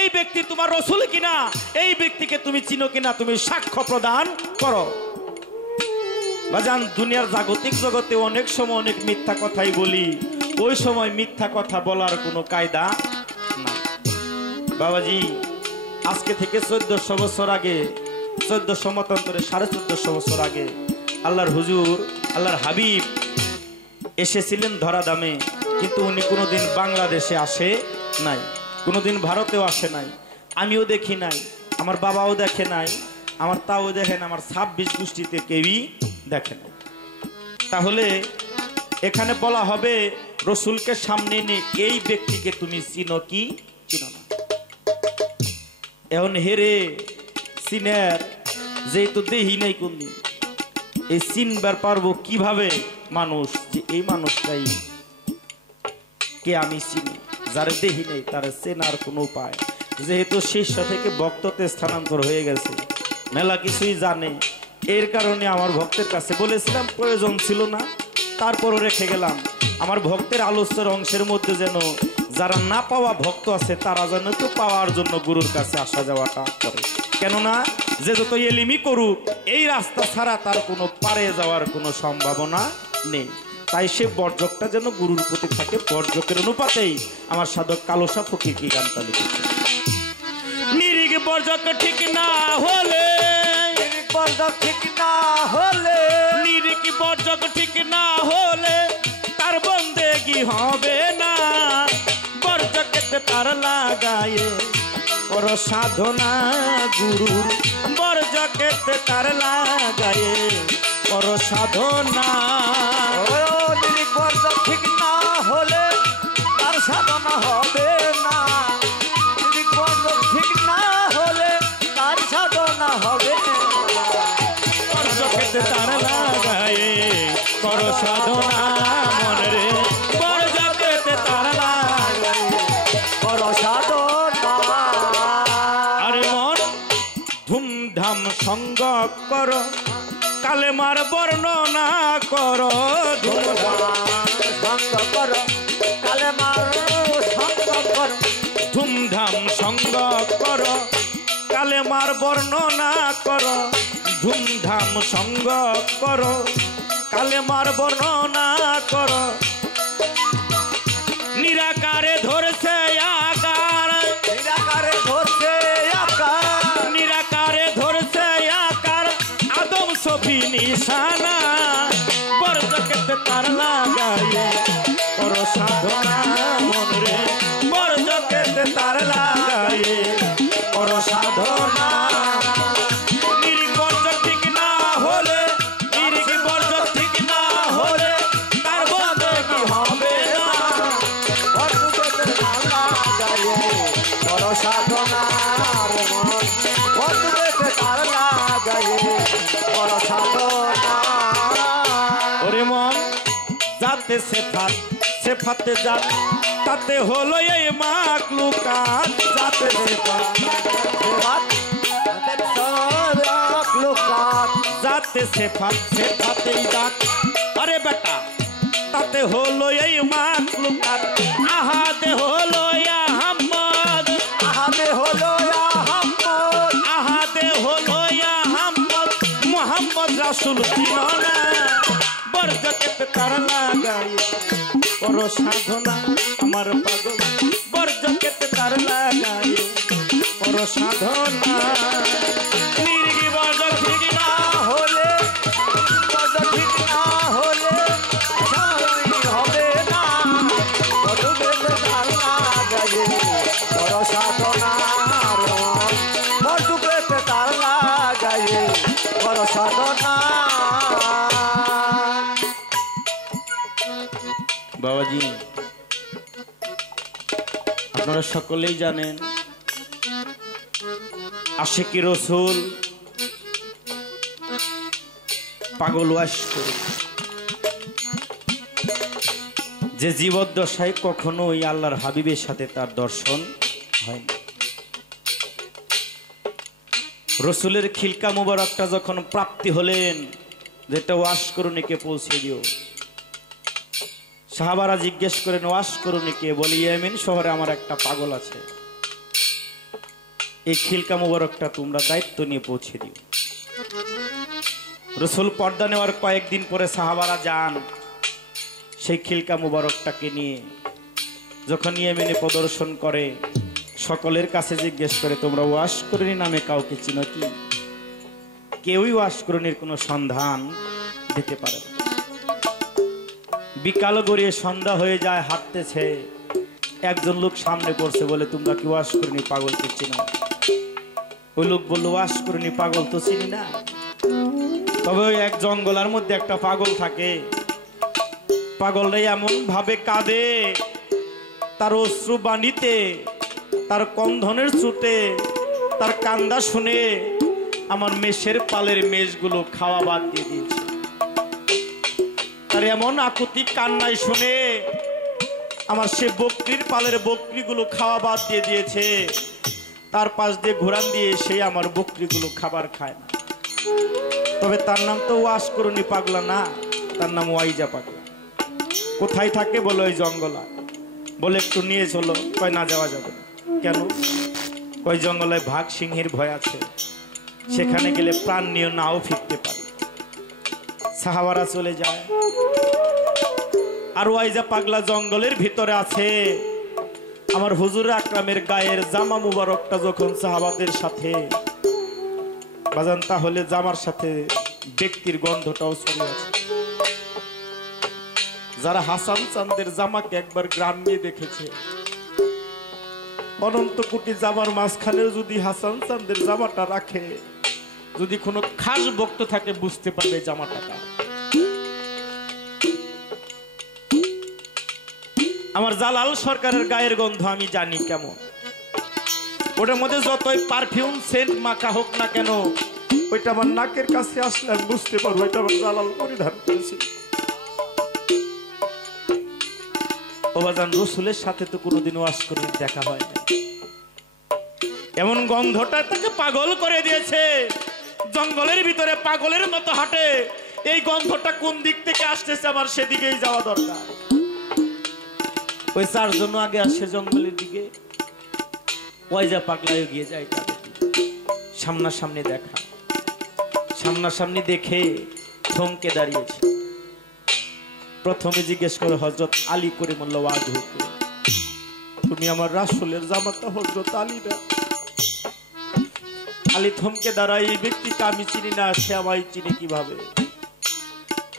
এই ব্যক্তি তোমার রসুল কিনা, এই ব্যক্তিকে তুমি চিনো কিনা, তুমি সাক্ষ্য প্রদান করো। বাজান, দুনিয়ার জাগতিক জগতে অনেক সময় অনেক মিথ্যা কথাই বলি, ওই সময় মিথ্যা কথা বলার কোনো কায়দা না। বাবাজি, আজকে থেকে 1400 বছর আগে, 1400 মতান্তরে 1450 বছর আগে আল্লাহর হুজুর, আল্লাহর হাবিব এসেছিলেন ধরাধামে, কিন্তু উনি কোনোদিন বাংলাদেশে আসে নাই, কোনোদিন ভারতেও আসে নাই, আমিও দেখি নাই, আমার বাবাও দেখে নাই, আমার তাও দেখেন, আমার 26 গোষ্ঠীতে কেউই দেখে না। তাহলে এখানে বলা হবে রসুলকে সামনে নিয়ে এই ব্যক্তিকে তুমি চিনো কি চিনো না। এখন হেরে চিনের যেহেতু দেহি নাই কোনদিন, এই চিনবার পারবো কিভাবে মানুষ, যে এই মানুষটাই কে আমি চিনি, যারা দেহি নেই তার চেনার কোনো উপায়, যেহেতু শিষ্য থেকে ভক্ততে স্থানান্তর হয়ে গেছে, মেলা কিছুই জানে। এর কারণে আমার ভক্তের কাছে বলেছিলাম, প্রয়োজন ছিল না, তারপরও রেখে গেলাম। আমার ভক্তের আলোচ্যের অংশের মধ্যে যেন যারা না পাওয়া ভক্ত আছে তারা যেন একটু পাওয়ার জন্য গুরুর কাছে আসা যাওয়াটা করে। কেননা যে যত এলিমি করুক, এই রাস্তা ছাড়া তার কোনো পারে যাওয়ার কোনো সম্ভাবনা নেই। তাই সে বর্জকটা যেন গুরুর প্রতি থাকে। বর্জকের অনুপাতেই আমার সাধক কালোসা ফকির কি গানটা লিখেছে, নিরিগ বর্জক ঠিক না হলে, বর্জক ঠিক না হলে, নিরিগ বর্জক ঠিক না হলে তার বন্দেগি হবে না। বর্জকেতে তার লাগায়ে ওর সাধনা গুরুর, বর্জকেতে তার লাগায়ে ওর সাধনা। বর্জক ঠিক না হলে তার সাধনা হবে না, বর্জক ঠিক না হলে তার সাধনা হবে না। বর্জকেতে তার লাগায়ে ওর সাধনা মনে রে, বর্জকেতে তার লাগায়ে ওর সাধনা। আরে মন করো কালেমার বর্ণনা করো সঙ্গ করো কালেমার সঙ্গ করো ধুমধাম সঙ্গ করো কালেমার বর্ণনা করো ধুমধাম সঙ্গ করো কালেমার বর্ণনা করো নিরাকারে ধরছে আকার নিরাকারে ধরছে আকার নিরাকারে ধরছে আকার আদম ছবি নিশানা বরজকেতে তার লাগাইয়ে করো সাধনা মন রে বরজকেতে তার লাগাইয়ে করো সাধনা নিরিক বর্জ ঠিক না হলে নিরিক বর্জ ঠিক না হলে তার বলতে কি হবে না বন্ধুকে তালা গায়ে বড় সাধনার মন বন্ধুকে তালা গায়ে বড় সাধনা ওরে মন যাতে সেফাতে যাত তাতে হলো এই মাকলুকাত যাতে যাতে সেফাতেই যাত আরে বেটা তাতে হলো এই মাকলুকাত আহাদে হলো আহমদ আহাদে হলো আহমদ আহাদে হলো আহমদ মোহাম্মদ রাসূল তিননা বরজকেতে তার লাগাই করো সাধনা আমার পাগল বরজকেতে তার লাগাই করো সাধনা নির্গি বর্জ ঠিক না হলে বড় ঠিক না হলে সারাই হবে না বন্ধুকে তালা গায়ে বড় সাধনার মন বন্ধুকে তালা গায়ে বড় সাধনা বাবাজি আপনারা সকলেই জানেন আশিকি রসুল পাগল ওয়াশ করে যে জীবদ্দশায় কখনোই আল্লাহর হাবিবের সাথে তার দর্শন হয়নি রসুলের খিলকা মুবারকটা যখন প্রাপ্তি হলেন যেটা ওয়াশ করুনিকে পৌঁছে দিও সাহাবারা জিজ্ঞেস করেন ওয়াশ করুনিকে বলি ইয়েমেন শহরে আমার একটা পাগল আছে এই খিলকা মুবারকটা তোমরা দায়িত্ব নিয়ে পৌঁছে দিও রসুল পর্দা নেওয়ার কয়েকদিন পরে সাহাবারা যান সেই খিলকা মুবারকটাকে নিয়ে যখন ইয়েমেনে প্রদর্শন করে সকলের কাছে জিজ্ঞেস করে তোমরা ওয়াশ করুনি নামে কাউকে চিনো কি কেউই ওয়াশ করুনির কোনো সন্ধান দিতে পারে না বিকাল গড়িয়ে সন্ধ্যা হয়ে যায় হাঁটতেছে একজন লোক সামনে পড়ছে বলে তোমরা কি ওয়াশ করুনি পাগলকে চিনো ওই লোক বললো ওয়াশ করুনি পাগল তো চিনি না তবে ওই এক জঙ্গলের মধ্যে একটা পাগল থাকে পাগলটাই এমন ভাবে কাঁদে তার অশ্রু বাণীতে তার কন্ধনের ছুটে তার কান্দা শুনে আমার মেষের পালের মেষগুলো খাওয়া বাদ দিয়ে দিয়েছে তার এমন আকুতি কান্নায় শুনে আমার সে বকরির পালের বকরিগুলো খাওয়া বাদ দিয়ে দিয়েছে তার পাশ দিয়ে ঘোরান দিয়ে সে আমার বকরিগুলো খাবার খায় না তবে তার নাম তো ওয়াশ করুনি পাগলা না তার নাম ওয়াইজা পাগলা কোথায় থাকে বলে ওই জঙ্গলা বলে একটু নিয়ে চলো কয় না যাওয়া যাবে না কেন ওই জঙ্গলে ভাগ সিংহের ভয় আছে সেখানে গেলে প্রাণ নিয়ে নাও ফিরতে পারে সাহাবারা চলে যায় আর ওয়াইজা পাগলা জঙ্গলের ভিতরে আছে আমার হুজুর আকরামের গায়ের জামা মুবারকটা যখন সাহাবাদের সাথে বাজান তাহলে জামার সাথে ব্যক্তির গন্ধটাও ছড়িয়ে আছে যারা হাসান চাঁদের জামাকে একবার গ্রাম নিয়ে দেখেছে অনন্ত কোটি জামার মাঝখানে যদি হাসান চাঁদের জামাটা রাখে যদি কোনো খাস ভক্ত থাকে বুঝতে পারবে জামাটা আমার জালাল সরকারের গায়ের গন্ধ আমি জানি কেমন ওটার মধ্যে যতই পারফিউম সেন্ট মাখা হোক না কেন ওইটা আমার নাকের কাছে আসলে আমি বুঝতে পারবো এটা আমার জালাল পরিধান করেছে ওবাজান রসুলের সাথে তো কোনোদিন ওয়াশ করে দেখা হয় না এমন গন্ধটা তাকে পাগল করে দিয়েছে জঙ্গলের ভিতরে পাগলের মতো হাঁটে, এই গন্ধটা কোন দিক থেকে আসতেছে আমার সেদিকেই যাওয়া দরকার। ওই চারজন আগে আসে জঙ্গলের দিকে, ওই যা পাগলায় গিয়ে যায় তাদের সামনাসামনি দেখা। সামনাসামনি দেখে থমকে দাঁড়িয়েছে। প্রথমে জিজ্ঞেস করে হযরত আলী করে বলল, ওয়াজ হুকুম, তুমি আমার রাসূলের জামাতা হযরত আলী না? আলী থমকে দাঁড়ায়, এই ব্যক্তিকে আমি চিনি না, সে আমায় চিনি কিভাবে?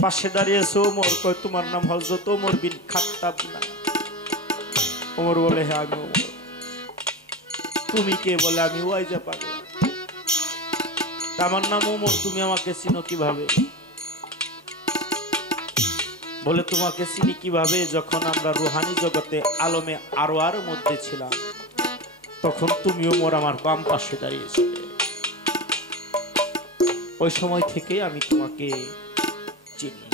পাশে দাঁড়িয়েছে ওমর, কয় তোমার নাম হযরত ওমর বিন খাত্তাব না? ওমর বলে, হ্যাঁ আমি ওমর। তুমি কে? বলে, আমি ওয়াইজা পাগলা। আমার নাম ওমর, তুমি আমাকে চিনো কিভাবে? বলে, তোমাকে চিনি কিভাবে? যখন আমরা রুহানি জগতে আলমে আরওয়ার মধ্যে ছিলাম, তখন তুমি ওমর আমার বাম পাশে দাঁড়িয়েছিলে। ওই সময় থেকে আমি তোমাকে চিনি।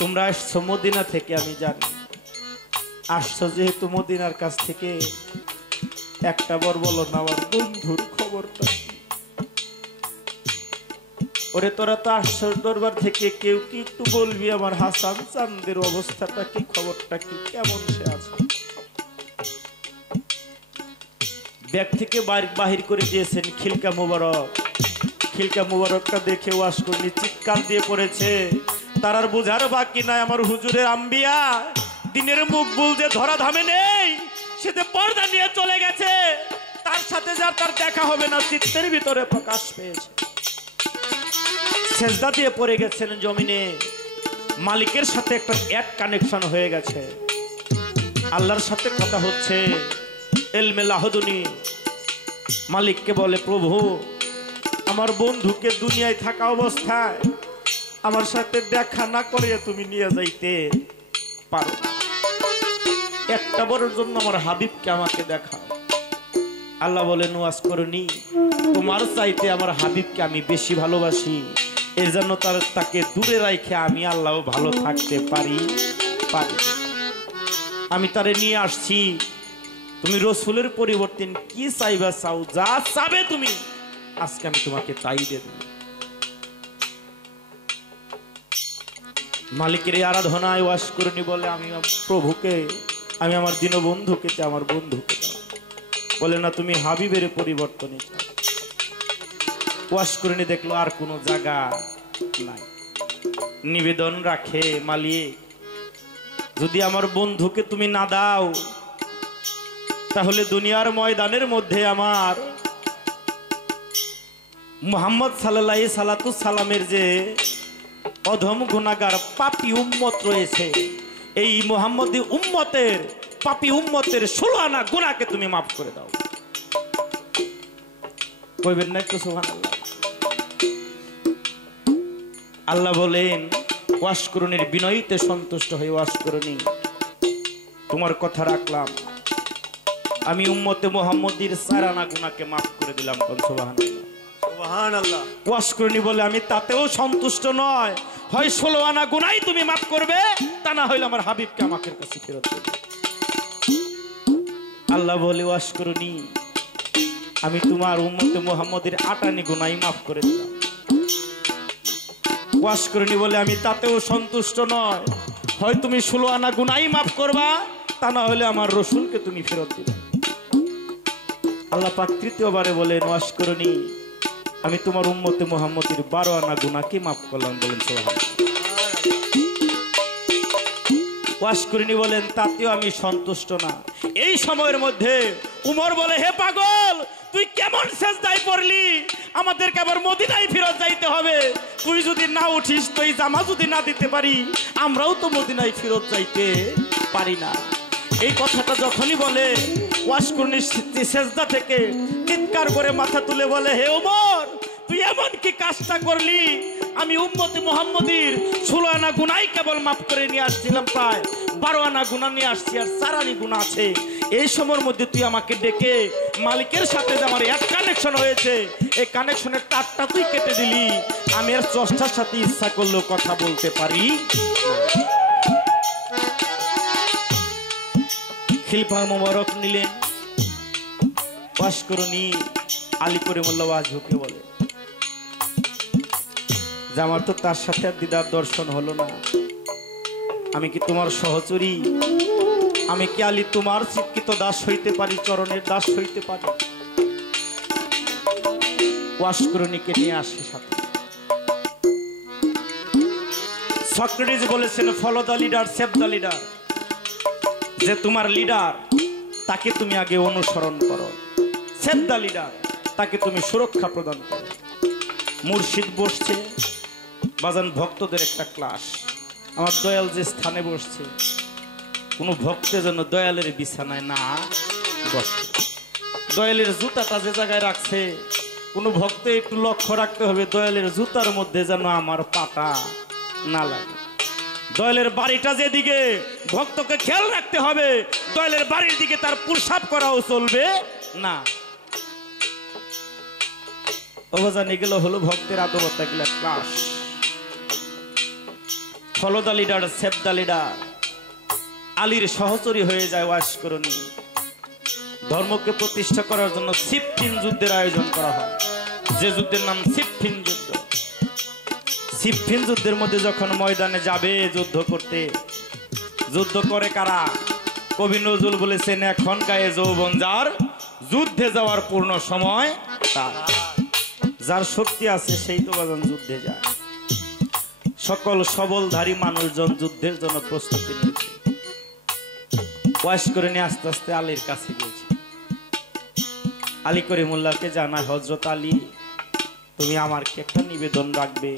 তোমরা আসছো মদিনা থেকে, আমি জানি। আসছো যেহেতু মদিনার কাছ থেকে, একটা বার বলো না আমার বন্ধুর খবরটা। ওরে তোরা তো আসছো দরবার থেকে, কেউ কি একটু বলবি আমার হাসান চাঁদের অবস্থাটা কি, খবরটা কি, কেমন সে আছে? ব্যাগ থেকে বাহির করে দিয়েছেন খিলকা মুবারক। খিলকা মুবারকটা দেখে ওয়াজ করনি চিৎকার দিয়ে পড়েছে, তার আর বোঝার বাকি নাই আমার হুজুরের আম্বিয়া দিনের মুখ বুল যে ধরা ধামে নেই, সে যে পর্দা নিয়ে চলে গেছে, তার সাথে যার তার দেখা হবে না, চিত্তের ভিতরে প্রকাশ পেয়েছে। সেজদা দিয়ে পড়ে গেছেন জমিনে, মালিকের সাথে একটা এক কানেকশন হয়ে গেছে, আল্লাহর সাথে কথা হচ্ছে। এলমে লাহদুনি মালিককে বলে, প্রভু আমার বন্ধুকে দুনিয়ায় থাকা অবস্থায় আমার সাথে দেখা না করিয়া তুমি নিয়ে যাইতে পারো, একটা বড়র জন্য আমার হাবিবকে আমাকে দেখাও। আল্লাহ বলেন, ওয়াজ করনি, তোমার চাইতে আমার হাবিবকে আমি বেশি ভালোবাসি, এর জন্য তাকে দূরে রাখে আমি আল্লাহ ভালো থাকতে পারি। আমি তারে নিয়ে আসছি, তুমি রসুলের পরিবর্তন কি চাইবা চাও, যা চাবে তুমি, আজকে আমি তোমাকে তাই দেব। মালিকের আরাধনায় ওয়াজ করনি বলে, আমি প্রভুকে, আমি আমার দীনবন্ধুকে চাই, আমার বন্ধুকে চাই। বলে না, তুমি হাবিবের পরিবর্তনই চাও। ওয়াজ করনি দেখলো আর কোনো জায়গা নাই, নিবেদন রাখে, মালিক যদি আমার বন্ধুকে তুমি না দাও, তাহলে দুনিয়ার ময়দানের মধ্যে আমার মুহাম্মদ সাল্লাল্লাহু সালাতু সালামের যে অধম গুনাহগার পাপী উম্মত রয়েছে, এই মুহাম্মদী উম্মতের পাপী উম্মতের 16 আনা গুনাহকে তুমি মাফ করে দাও। কইবেন না একটু সুবহানাল্লাহ? আল্লাহ বলেন, ওয়াজ করুনির বিনয়ীতে সন্তুষ্ট হয়ে ওয়াজ করুনি, তোমার কথা রাখলাম, আমি উম্মতে মুহাম্মদীর 4 আনা গুনাহকে মাফ করে দিলাম। কোন সুবহানাল্লাহ? সুবহানাল্লাহ। ওয়াজ করুনি বলে, আমি তাতেও সন্তুষ্ট নয়, হয় 16 আনা গুনাহই তুমি মাফ করবে, তা না হইলে আমার হাবিবকে আমাকে কাছে ফেরত দেবে। আল্লাহ বলে, ওয়াজ করুনি, আমি তোমার উম্মতে মুহাম্মদীর 8 আনা গুনাহই মাফ করে দিলাম। ওয়াজ করুনি বলে, আমি তাতেও সন্তুষ্ট নয়, হয় তুমি 16 আনা গুনাহই মাফ করবা, তা না হলে আমার রসুলকে তুমি ফেরত দিবে। আল্লাহ পাক তৃতীয়বারে বলেন, ওয়াজ করুনি, আমি তোমার উম্মতে মুহাম্মদীর 12 আনা গুনাহকে মাফ করলাম। বলেন সুবহানাল্লাহ। ওয়াজ করুনি বলেন, তাতেও আমি সন্তুষ্ট না। এই সময়ের মধ্যে উমর বলে, হে পাগল, তুই কেমন সেজদায় পড়লি, আমাদেরকে আবার মদিনায় ফেরত যাইতে হবে, তুই যদি না উঠিস, তুই জামা যদি না দিতে পারি, আমরাও তো মদিনায় ফেরত যাইতে পারি না। এই কথাটা যখনই বলে, ওয়াজ করুনি সেজদা থেকে চিৎকার করে মাথা তুলে বলে, হে ওমর, তুই এমন কি কাজটা করলি, আমি উম্মতে মুহাম্মদীর 16 আনা গুনাহই কেবল মাফ করে নিয়ে আসছিলাম, প্রায় 12 আনা গুনাহ নিয়ে আসছি, আর 4 আনা গুনাহ আছে। এই সময়ের মধ্যে তুই আমাকে ডেকে মালিকের সাথে যে আমার এক কানেকশন হয়েছে, এই কানেকশনের তারটা তুই কেটে দিলি, আমি আর চষ্টার সাথে ইচ্ছা করলেও কথা বলতে পারি। খিলফা মোবারক নিলেন, ওয়াজ করুনি আলী করিমুল্লাহ ওয়াজ হুকে বলে যে আমার তো তার সাথে আর দিদার দর্শন হলো না, আমি কি তোমার সহচরী, আমি কি আলী তোমার শিক্ষিত দাস হইতে পারি, চরণের দাস হইতে পারি? ওয়াশকুরনীকে নিয়ে আসে সাথে। সক্রেটিস বলেছেন follow the leader save the leader, যে তোমার লিডার তাকে তুমি আগে অনুসরণ করো, সেভ দ্য লিডার তাকে তুমি সুরক্ষা প্রদান করো। মুর্শিদ বসছে, বাজান ভক্তদের একটা ক্লাস। আমার দয়াল যে স্থানে বসছে, কোনো ভক্তের জন্য দয়ালের বিছানায় না বসে। দয়ালের জুতাটা যে জায়গায় রাখছে, কোনো ভক্ত একটু লক্ষ্য রাখতে হবে দয়ালের জুতার মধ্যে যেন আমার পাটা না লাগে। দয়ালের বাড়িটা যেদিকে, ভক্তকে খেয়াল রাখতে হবে দয়ালের বাড়ির দিকে তার প্রসাব করাও চলবে না। অবদান এগুলো হলো ভক্তের আদবতা গুলা class. Follow the leader save the leader. আলীর সহচরী হয়ে যায় ওয়াশকুরনী। ধর্মকে প্রতিষ্ঠা করার জন্য সিফফিন যুদ্ধের আয়োজন করা হয়, যে যুদ্ধের নাম সিফফিন যুদ্ধ। সিফফিন যুদ্ধের মধ্যে যখন ময়দানে যাবে যুদ্ধ করতে, যুদ্ধ করে কারা? কবি নজরুল বলেছেন এখন গায়ে যৌবন যার, যুদ্ধে যাওয়ার পূর্ণ সময় তার। যার শক্তি আছে সেই তো বাজান যুদ্ধে যায়। সকল সবলধারী মানুষজন যুদ্ধের জন্য প্রস্তুতি নিয়েছে। ওয়াশকুরনী আস্তে আস্তে আলীর কাছে গিয়েছে। আলী করিমুল্লাহকে জানায়, হযরত আলী তুমি আমার কি একটা নিবেদন রাখবে?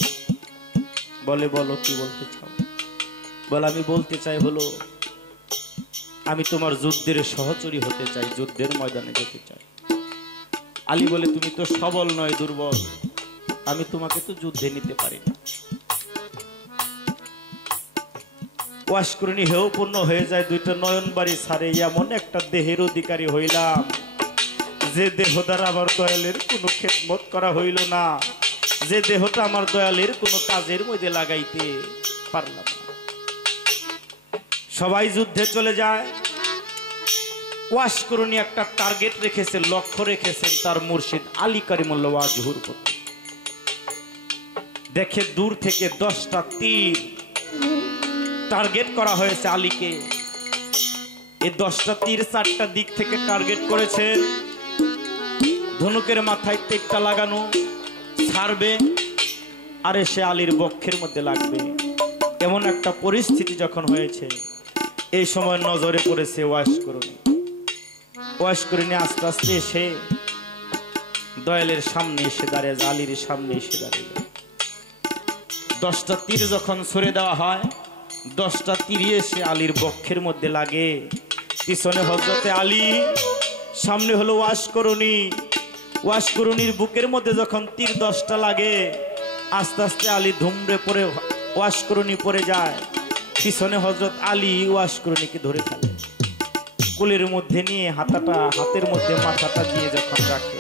বলে বলো কি বলতে চাও? বলে আমি বলতে চাই হলো আমি তোমার যুদ্ধের সহচরী হতে চাই, যুদ্ধের ময়দানে যেতে চাই। আলী বলে তুমি তো সবল নয়, দুর্বল, আমি তোমাকে তো যুদ্ধে নিতে পারি না। ওয়াশকুরনী হেও পূর্ণ হয়ে যায়, দুইটা নয়ন বাড়ি ছাড়ে এমন একটা দেহের অধিকারী হইলাম যে দেহ দ্বারা আমার দয়ালের কোনো খেদমত করা হইল না, যে দেহটা আমার দয়ালের কোনো কাজের মধ্যে লাগাইতে পারলাম না। সবাই যুদ্ধে চলে যায়। ওয়াশকুরনী একটা টার্গেট রেখেছে, লক্ষ্য রেখেছেন তার মুর্শিদ আলী করিমুল্লাহ ওয়াজহুর প্রতি। দেখে দূর থেকে 10টা তীর টার্গেট করা হয়েছে আলীকে। এই 10টা তীর 4টা দিক থেকে টার্গেট করেছেন। ধনুকের মাথায় তীরটা লাগানো, ছাড়বে আর এসে আলীর বক্ষের মধ্যে লাগবে। এমন একটা পরিস্থিতি যখন হয়েছে, এই সময় নজরে পড়েছে ওয়াশকুরনী। ওয়াশকুরনী আস্তে আস্তে এসে দয়ালের সামনে এসে দাঁড়িয়ে, আলীর সামনে এসে দাঁড়িয়ে। 10টা তীর যখন ছুড়ে দেওয়া হয়, 10টা তীর এসে আলীর বক্ষের মধ্যে লাগে। পিছনে হযরতে আলী, সামনে হলো ওয়াশকুরনী। ওয়াশকুরনীর বুকের মধ্যে যখন তীর 10টা লাগে, আস্তে আস্তে আলী ধুমড়ে পড়ে ওয়াশকুরনী পড়ে যায়। পিছনে হযরত আলী ওয়াশকুরনীকে ধরে ফেলে, কোলের মধ্যে নিয়ে হাতের মধ্যে মাথাটা দিয়ে যখন রাখে,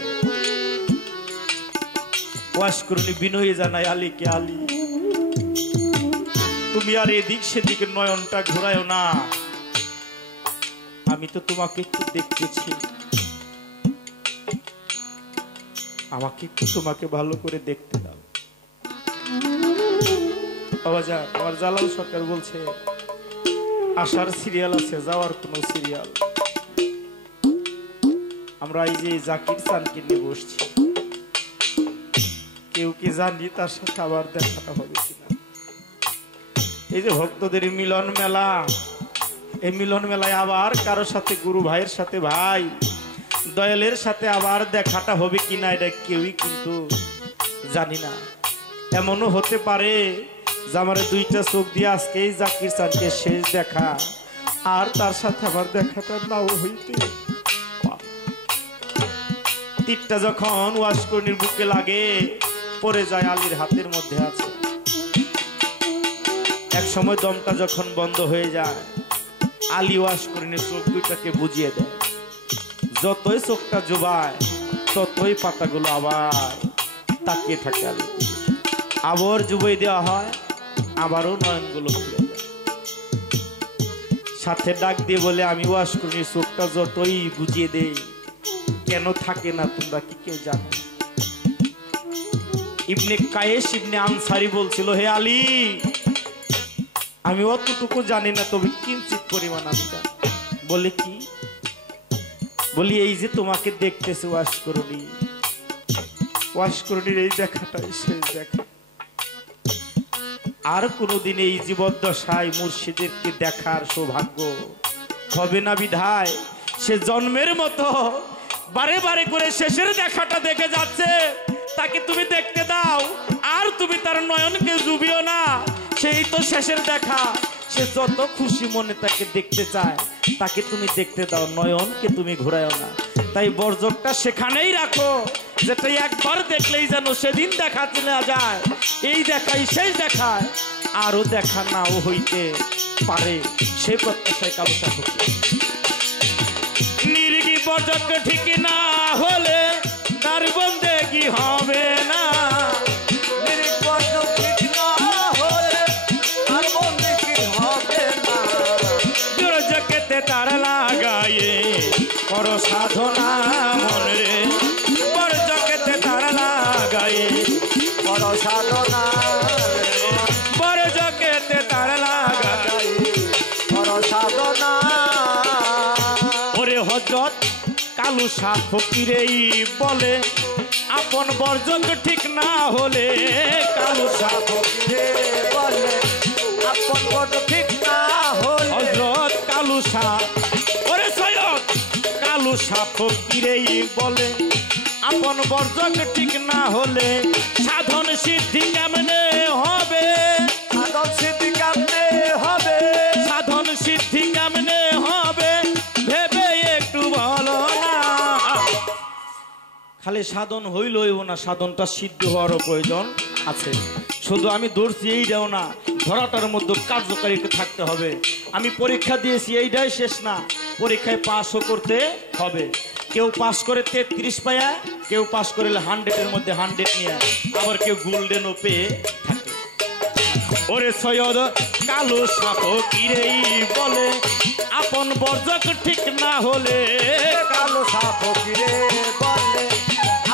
ওয়াশকুরনী বিনয়ে জানায় আলীকে, আলী তুমি আর এদিক সেদিক নয়নটা ঘোরায়ও না, আমি তো তোমাকে একটু দেখতেছি, আমাকে একটু তোমাকে ভালো করে দেখতে দাও। আমার জালাল সরকার বলছে আসার সিরিয়াল আছে, যাওয়ার কোন সিরিয়াল। আমরা এই যে জাকির চানকে নিয়ে বসছি, কেউ কি জানি তার সাথে আবার দেখাটা হবে কিনা? এই যে ভক্তদের মিলন মেলা, এই মিলন মেলায় আবার কারো সাথে, গুরু ভাইয়ের সাথে ভাই দয়ালের সাথে আবার দেখাটা হবে কিনা এটা কেউই কিন্তু জানি না। এমনও হতে পারে যে আমার 2টা চোখ দিয়ে আজকেই জাকির চানকে শেষ দেখা, আর তার সাথে আবার দেখাটা নাও হইতে। তীরটা যখন ওয়াশকুরনীর বুকে লাগে, পড়ে যায় আলীর হাতের মধ্যে আছে। এক সময় দমটা যখন বন্ধ হয়ে যায়, আলী ওয়াশকুরনীর চোখ 2টাকে বুঝিয়ে দেয়। যতই চোখটা জোবায় ততই পাতাগুলো আবার তাকিয়ে থাকে আলী। আবার জুবাই দেওয়া হয়, আবারও নয়নগুলো খুলে যায়। সাথে ডাক দিয়ে বলে, আমি ওয়াশকুরনীর চোখটা যতই বুঝিয়ে দেই কেন থাকে না তোমরা কি কেউ জানো? ইবনে কায়েস ইবনে আনসারী বলছিল, হে আলী, আমি অতটুকু জানি না, তবে কিঞ্চিত পরিমাণ আমি জানি। বলে কি? বলি এই যে তোমাকে দেখতেছে ওয়াশকরণীর এই দেখাটাই শেষ দেখা। আর কোনোদিন এই জীবদ্দশায় মুর্শিদেরকে দেখার সৌভাগ্য হবে না বিধায় সে জন্মের মতো বারে বারে করে শেষের দেখাটা দেখে যাচ্ছে। তাকে তুমি দেখতে দাও, আর তুমি তার নয়নকে ডুবিও না। সেই তো শেষের দেখা, সে যত খুশি মনে তাকে দেখতে চায়, তাকে তুমি দেখতে দাও, নয়নকে তুমি ঘুরায়ও না। তাই বর্জকটা সেখানেই রাখো, যেটা একবার দেখলেই যেন সেদিন দেখা চলে যায়। এই দেখাই শেষ দেখায়, আরো দেখা নাও হইতে পারে, সে প্রত্যাশায় কালসা হচ্ছে। নির্গী বর্জক ঠিক না হলে তার বন্দেগী হবে না। তার লাগায়ে করো সাধনা মনে, বর্জকেতে তার লাগায়ে করো সাধনা, বর্জকেতে তার লাগায়ে করো সাধনা। ওরে হযরত কালু শাহ ফকিরেই বলে, আপন বর্জক ঠিক না হলে, কালু শাহ ফকিরে বলে আপন বর্জক ঠিক না হলে, হযরত কালু শাহ, ওরে সৈয়দ কালু শাহ ফকিরেই বলে, আপন বর্জক ঠিক না হলে সাধন সিদ্ধি কেমনে হবে? সাধন সিদ্ধি কেমনে হবে? সাধন সিদ্ধি কেমনে হবে ভেবে একটু বলো না। খালি সাধন হইলইব না, সাধনটা সিদ্ধ হওয়ারও প্রয়োজন আছে। শুধু আমি ধরছি এইটাও না, ধরাটার মধ্যে কার্যকারী থাকতে হবে। আমি পরীক্ষা দিয়েছি, এইটাই শেষ না, পরীক্ষায় পাসও করতে হবে। কেউ পাস করে 33 পায়া, কেউ পাস করলে 100-এর মধ্যে 100 নিয়ে, আবার কেউ গোল্ডেনও পেয়ে থাকে। ওরে সৈয়দ কালু শাহ ফকিরেই বলে, আপন বর্জক ঠিক না হলে, কালু শাহ ফকিরে বলে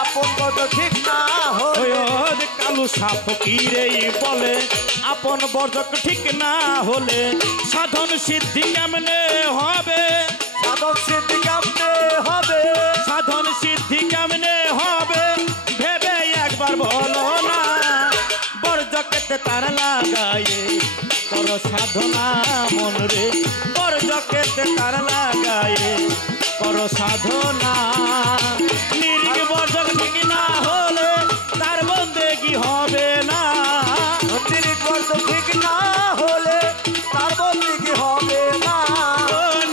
আপন বর্জক ঠিক না হলে, সৈয়দ কালু শাহ ফকিরেই বলে, আপন বর্জক ঠিক না হলে সাধন সিদ্ধি কেমনে হবে? সাধন সিদ্ধি কেমনে হবে? সাধন সিদ্ধি কেমনে হবে ভেবে একবার বলো না। বর্জকেতে তার লাগায়ে করো সাধনা মন রে, বর্জকেতে তার লাগায়ে করো সাধনা। নির্গ বর্জক ঠিক না হলে তার বন্দেগী হবে না। নির্গ বর্জক ঠিক না হলে তার বন্দেগী হবে না।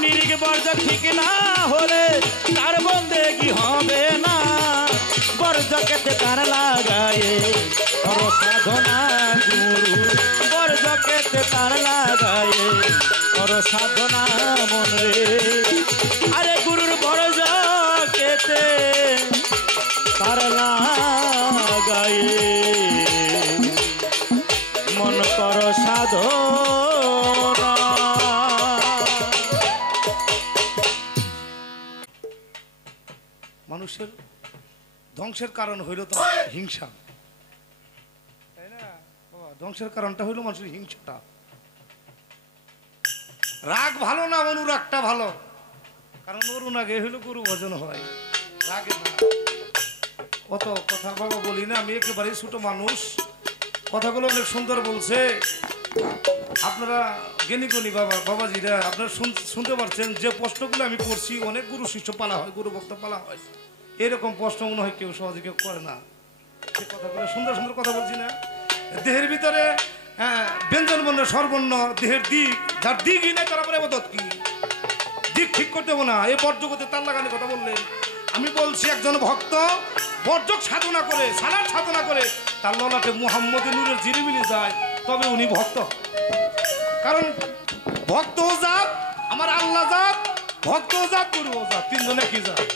নির্গ বর্জক ঠিক না হলে তার বন্দেগী হবে না। বর্জকেতে তার লাগায়ে করো সাধনা গুরু, বর্জকেতে তার লাগায়ে করো সাধনা মন রে। আরে গুরুর বর্জকেতে তার লাগায়ে মন করো সাধনা। মানুষের ধ্বংসের কারণ হইল তো হিংসা, তাই না বাবা? ধ্বংসের কারণটা হইল মানুষের হিংসাটা। রাগ ভালো না, অনুরাগটা ভালো, কারণ অনুরাগে হইল গুরু ভজন হয়, রাগে না। কত কথা বাবা বলি না, আমি একেবারে ছোট মানুষ, কথাগুলো অনেক সুন্দর বলছে। আপনারা জ্ঞানী গুণী বাবাজিরা আপনারা শুনতে পারছেন যে প্রশ্নগুলো আমি করছি, অনেক গুরু শিষ্য পালা হয়, গুরু ভক্ত পালা হয়, এরকম প্রশ্ন মনে হয় কেউ সহজে কেউ করে না। সে কথাগুলো সুন্দর সুন্দর কথা বলছি না। দেহের ভিতরে ব্যঞ্জন বর্ণ স্বরবর্ণ, দেহের দিক, যার দিকই নাই তার পরে এবাদত কি? দিক ঠিক করতে হবে না। এই বর্জগতে তার লাগানোর কথা বললেন, আমি বলছি একজন ভক্ত বর্জক সাধনা করে, সালাদ সাধনা করে, তার ললাটে মুহাম্মদের নূরের জিরিমিলি যায়, তবে উনি ভক্ত। কারণ ভক্ত জাত, আমার আল্লাহ জাত, ভক্ত জাত, গুরু জাত, তিনজনে কি জাত।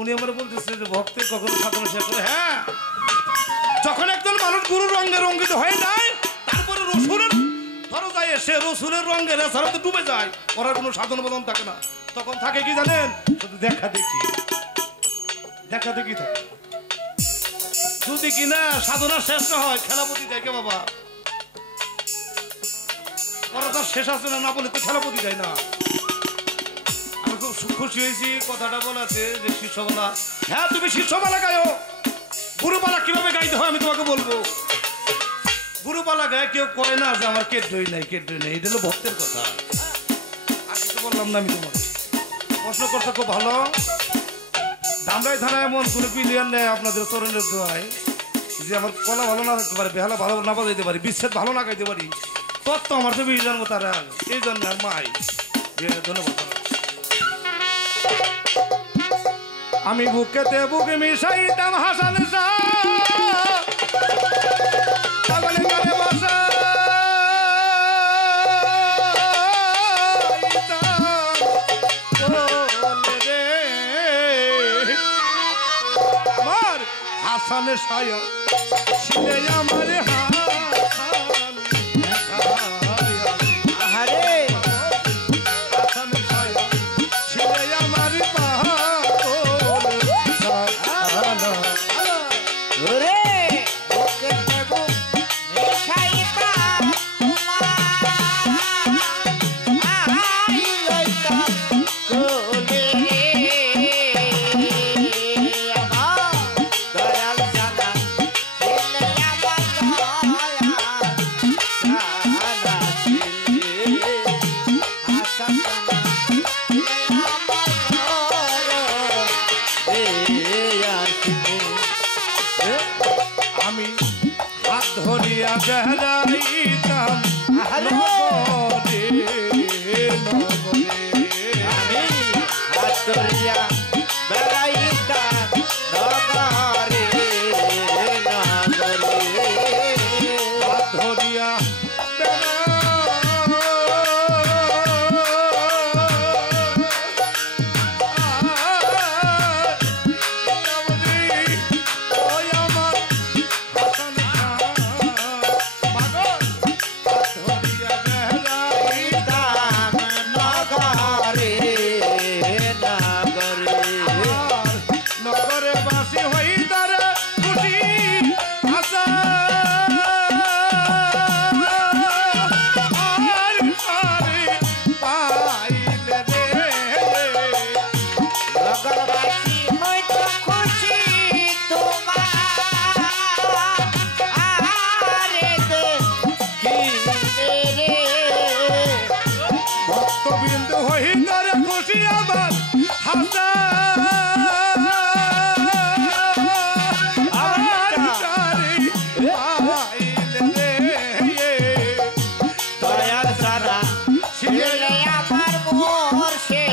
উনি আমার বলতেছে যে ভক্তের কখনো সাধনা শেষ করে। হ্যাঁ, যখন একজন মানুষ গুরুর রঙে রঙ্গিত হয়ে যায়, তারপরে রসুলের ধরো যায়, সে রসুলের রঙে রেসারাতে ডুবে যায়, ওরা কোনো সাধন বদন থাকে না। তখন থাকে কি জানেন? শুধু দেখা দেখি, দেখা দেখি থাকে। যদি কিনা সাধনা শেষ না হয় খেলাপতি দেখে বাবা ওরা তো শেষ আছে না বলে তো খেলাপতি দেয় না। আমি খুব খুশি হয়েছি কথাটা বলাতে যে শিষ্যমালা। হ্যাঁ তুমি শিষ্যমালা গায়ো, গুরুপালা কিভাবে গাইতে হয় আমি তোমাকে বলবো। গুরুপালা গায়ে কেউ কয় না যে আমার কেট্রই নাই কেট্রই নেই, এটা হলো ভক্তের কথা। আর কিছু বললাম না আমি তোমাকে। প্রশ্ন করতে খুব ভালো। ধামরাই থানায় এমন কোনো পিলিয়ান নেই আপনাদের চরণের দোয়ায় যে আমার কলা ভালো না থাকতে পারে, বেহালা ভালো না বাজাইতে পারি, বিচ্ছেদ ভালো না গাইতে পারি, তত্ত্ব আমার তো বিশ জন্ম তারা এই জন্য আর মাই ধন্যবাদ। আমি বুকেতে বুকে মিশাইতাম হাসান আমার হাসান সায়া ছিলে আমার হাসান আহারে হাসান সায়া ছিলে আমার ওরে ওকে দেব মিশাইতা আই লইতা কোলে আমার দয়াল জানা ছিলে আমার আমি হাত ধরিয়া বেড়াইতাম নগরে নগরে আমি হাতরিয়া বেড়াইতাম নগরে নগরে হাত ধরিয়া দাম নগরে নগরে নগরে বাসি হই তারে খুশি আশা আর সারে পাইলে রে নগরবাসী হয়তো খুশি তোমার আরে কি রে ভক্তবিন্দু হই তারে খুশি আমার হাসা আর সারে পাইলে রে দয়াল সারা ছিলে আমার মোরশে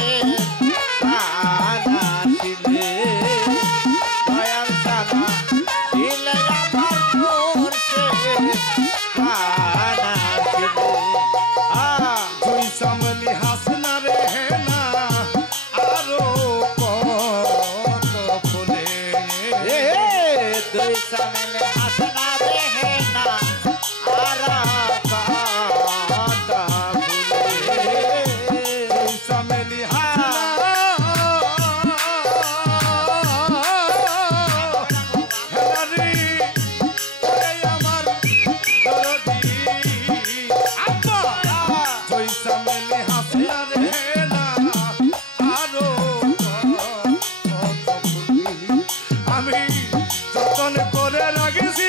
পানা ছিলে দয়াল সারা ছিলে আমার মোরশে পানা ছিলে দুই সামলি হাসনা রে না আরো কত ফুলে এ দুই সামনে হাসনা রে না আরা কাত ফুলে দুই সামলি হাসনা হেলারি ওরে আমার দরদি আব্বা দুই সামলি হাসনা রে না আরো কত ফুলে আমি যতন করে রাখেছি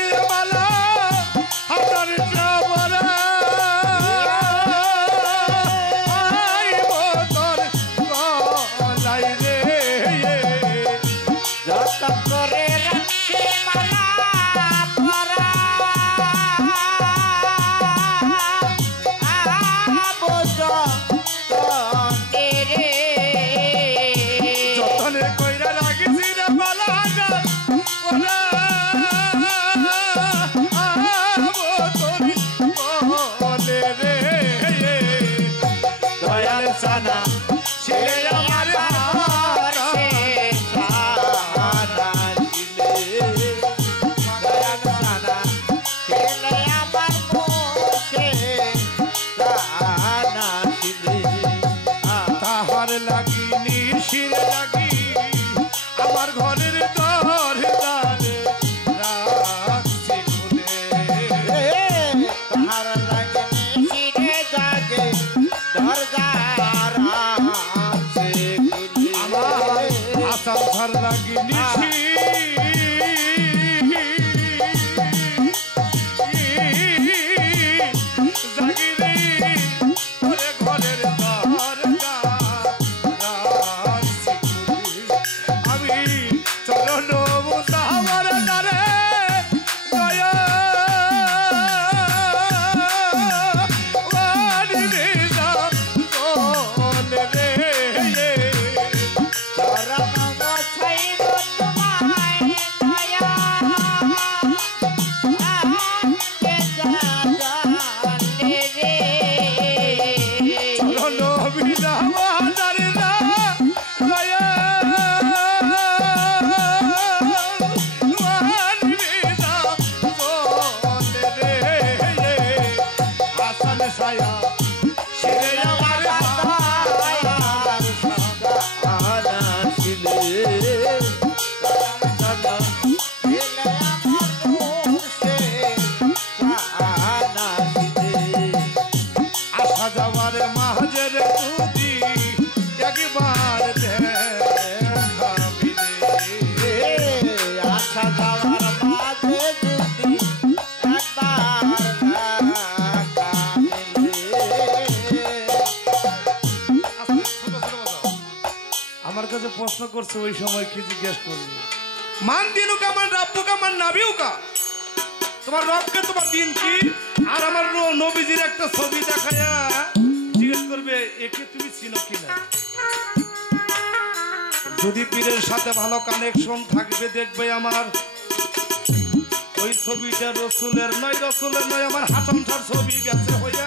প্রশ্ন করছে ওই সময় কি জিজ্ঞেস করবে? মান দিনুকা মান রাব্বুকা মান নাবিউকা, তোমার রবকে তোমার দিন কি? আর আমার নবীজির একটা ছবি দেখায়া জিজ্ঞেস করবে একে তুমি চিনো কিনা। যদি পীরের সাথে ভালো কানেকশন থাকবে দেখবে আমার ওই ছবিটা রসুলের নয়, রসুলের নয়, আমার হাসানটার ছবি গেছে হইয়া।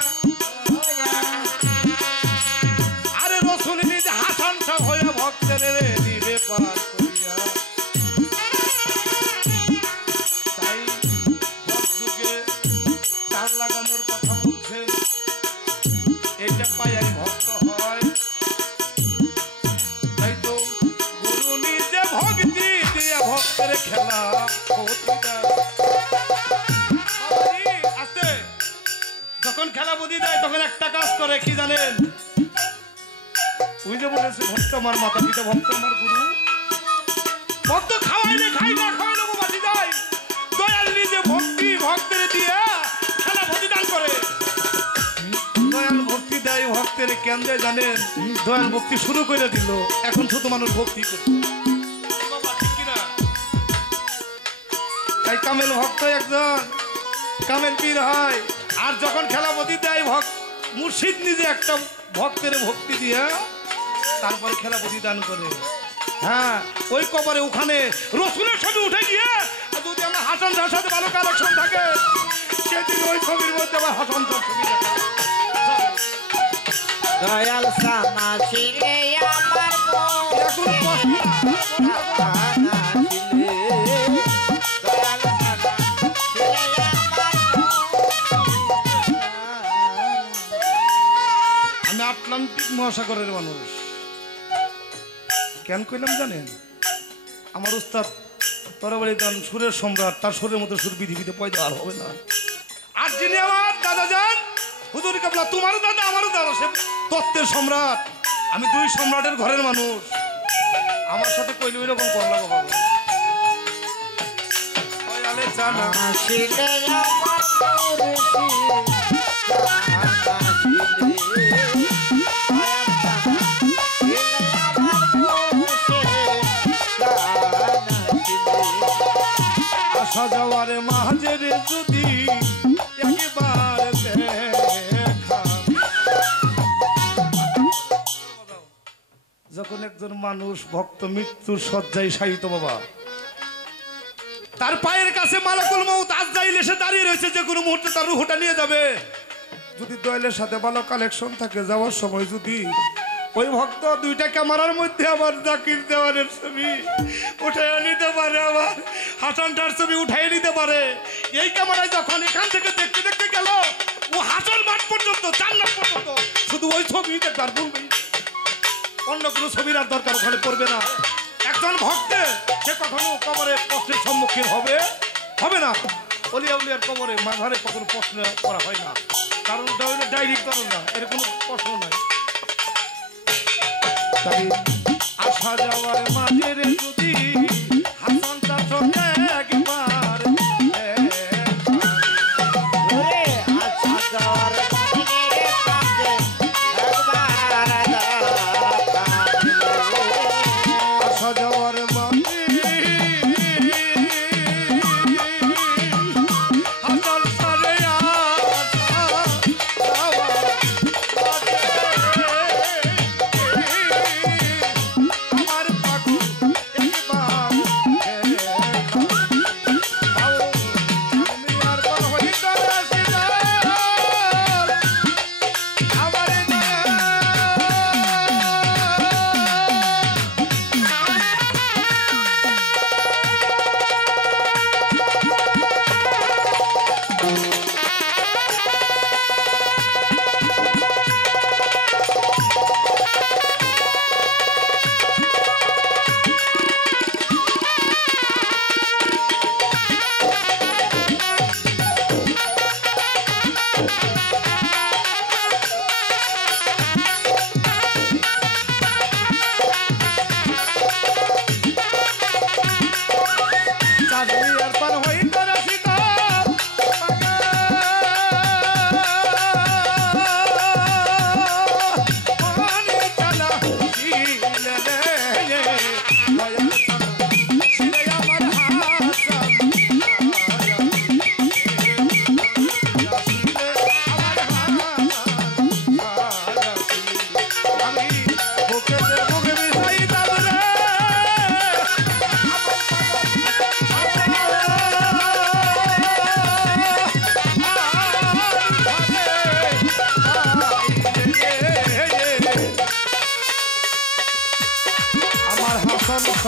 আরে রসুল নিজে হাসানটা হইয়া ভক্তের দিবে পার করিয়া। তাই যুগে তার লাগানোর কথা বলছেন, এইটা পাইয়াই ভক্ত হয়। তাই তো গুরু নিজে ভক্তি দিয়ে ভক্তের খেলা আছে। যখন খেলা বুদ্ধি দেয় তখন একটা কাজ করে কি জানেন? ওই যে বলেছে ভক্ত আমার মাতা পিতা, ভক্ত আমার গুরু। ভক্ত খাওয়াইলে খাই না খাওয়াইলে বাঁচি যায়। দয়াল নিজে ভক্তি ভক্তের দিয়ে খেলা প্রতিদান করে। দয়াল ভক্তি দেয় ভক্তের কেন দেয় জানেন? দয়াল ভক্তি শুরু করে দিল, এখন শুধু মানুষ ভক্তি করে। তাই কামেল ভক্ত একজন কামেল পীর হয়। আর যখন খেলা প্রতি দেয় মুর্শিদ নিজে একটা ভক্তের ভক্তি দিয়ে তারপরে খেলা প্রতিদান করে। হ্যাঁ, ওই কবরে ওখানে রসুলের ছবি উঠে গিয়ে যদি আমার হাসান তার সাথে ভালো কালেকশন থাকে সেদিন ওই ছবির মধ্যে আমার হাসান তার ছবি দয়াল সানা ছিলে আমার এখন আমি আটলান্টিক মহাসাগরের মানুষ। কেন কইলাম জানেন? আমার উস্তাদ তরবারি দান সুরের সম্রাট, তার সুরের মতো সুর পৃথিবীতে পয়দা আর হবে না। আর যিনি আমার দাদা যান হুজুর কাবলা, তোমারও দাদা আমারও দাদা, সে তত্ত্বের সম্রাট। আমি দুই সম্রাটের ঘরের মানুষ। আমার সাথে কইলে ওই রকম করলা বাবা জানা ছিলে আমার আসা যাওয়ার মাঝের যদি একবার দেখা। যখন একজন মানুষ ভক্ত মৃত্যুর শয্যায় শায়িত বাবা, তার পায়ের কাছে মালাকুল মউত আজরাইল এসে দাঁড়িয়ে রয়েছে, যে কোনো মুহূর্তে তার রূহটা নিয়ে যাবে। যদি দয়ালের সাথে ভালো কালেকশন থাকে, যাওয়ার সময় যদি ওই ভক্ত দুইটা ক্যামেরার মধ্যে আমার জাকির দেওয়ানের ছবি উঠাই নিতে পারে, আমার হাসানটার ছবি উঠাই নিতে পারে। এই ক্যামেরায় যখন এখান থেকে দেখতে দেখতে গেল ও হাসান মাঠ পর্যন্ত, জান্নাত পর্যন্ত, শুধু ওই ছবি দেখবার ভুলবেই, অন্য কোনো ছবির আর দরকার ওখানে পড়বে না। একজন ভক্তের সে কখনো কবরে প্রশ্নের সম্মুখীন হবে না। অলিয়া উলিয়ার কবরে মাঝারে কখনো প্রশ্ন করা হয় না, কারণ ওটা হইলে ডাইরেক্ট করো না, এর কোনো প্রশ্ন নাই। তাই আসা যাওয়ার মাঝের যদি হাসান তার সঙ্গে একবার আসা যাওয়ার আসা যাওয়ার মাঝে হাসান সারে আমার পাগল একবার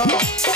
কথা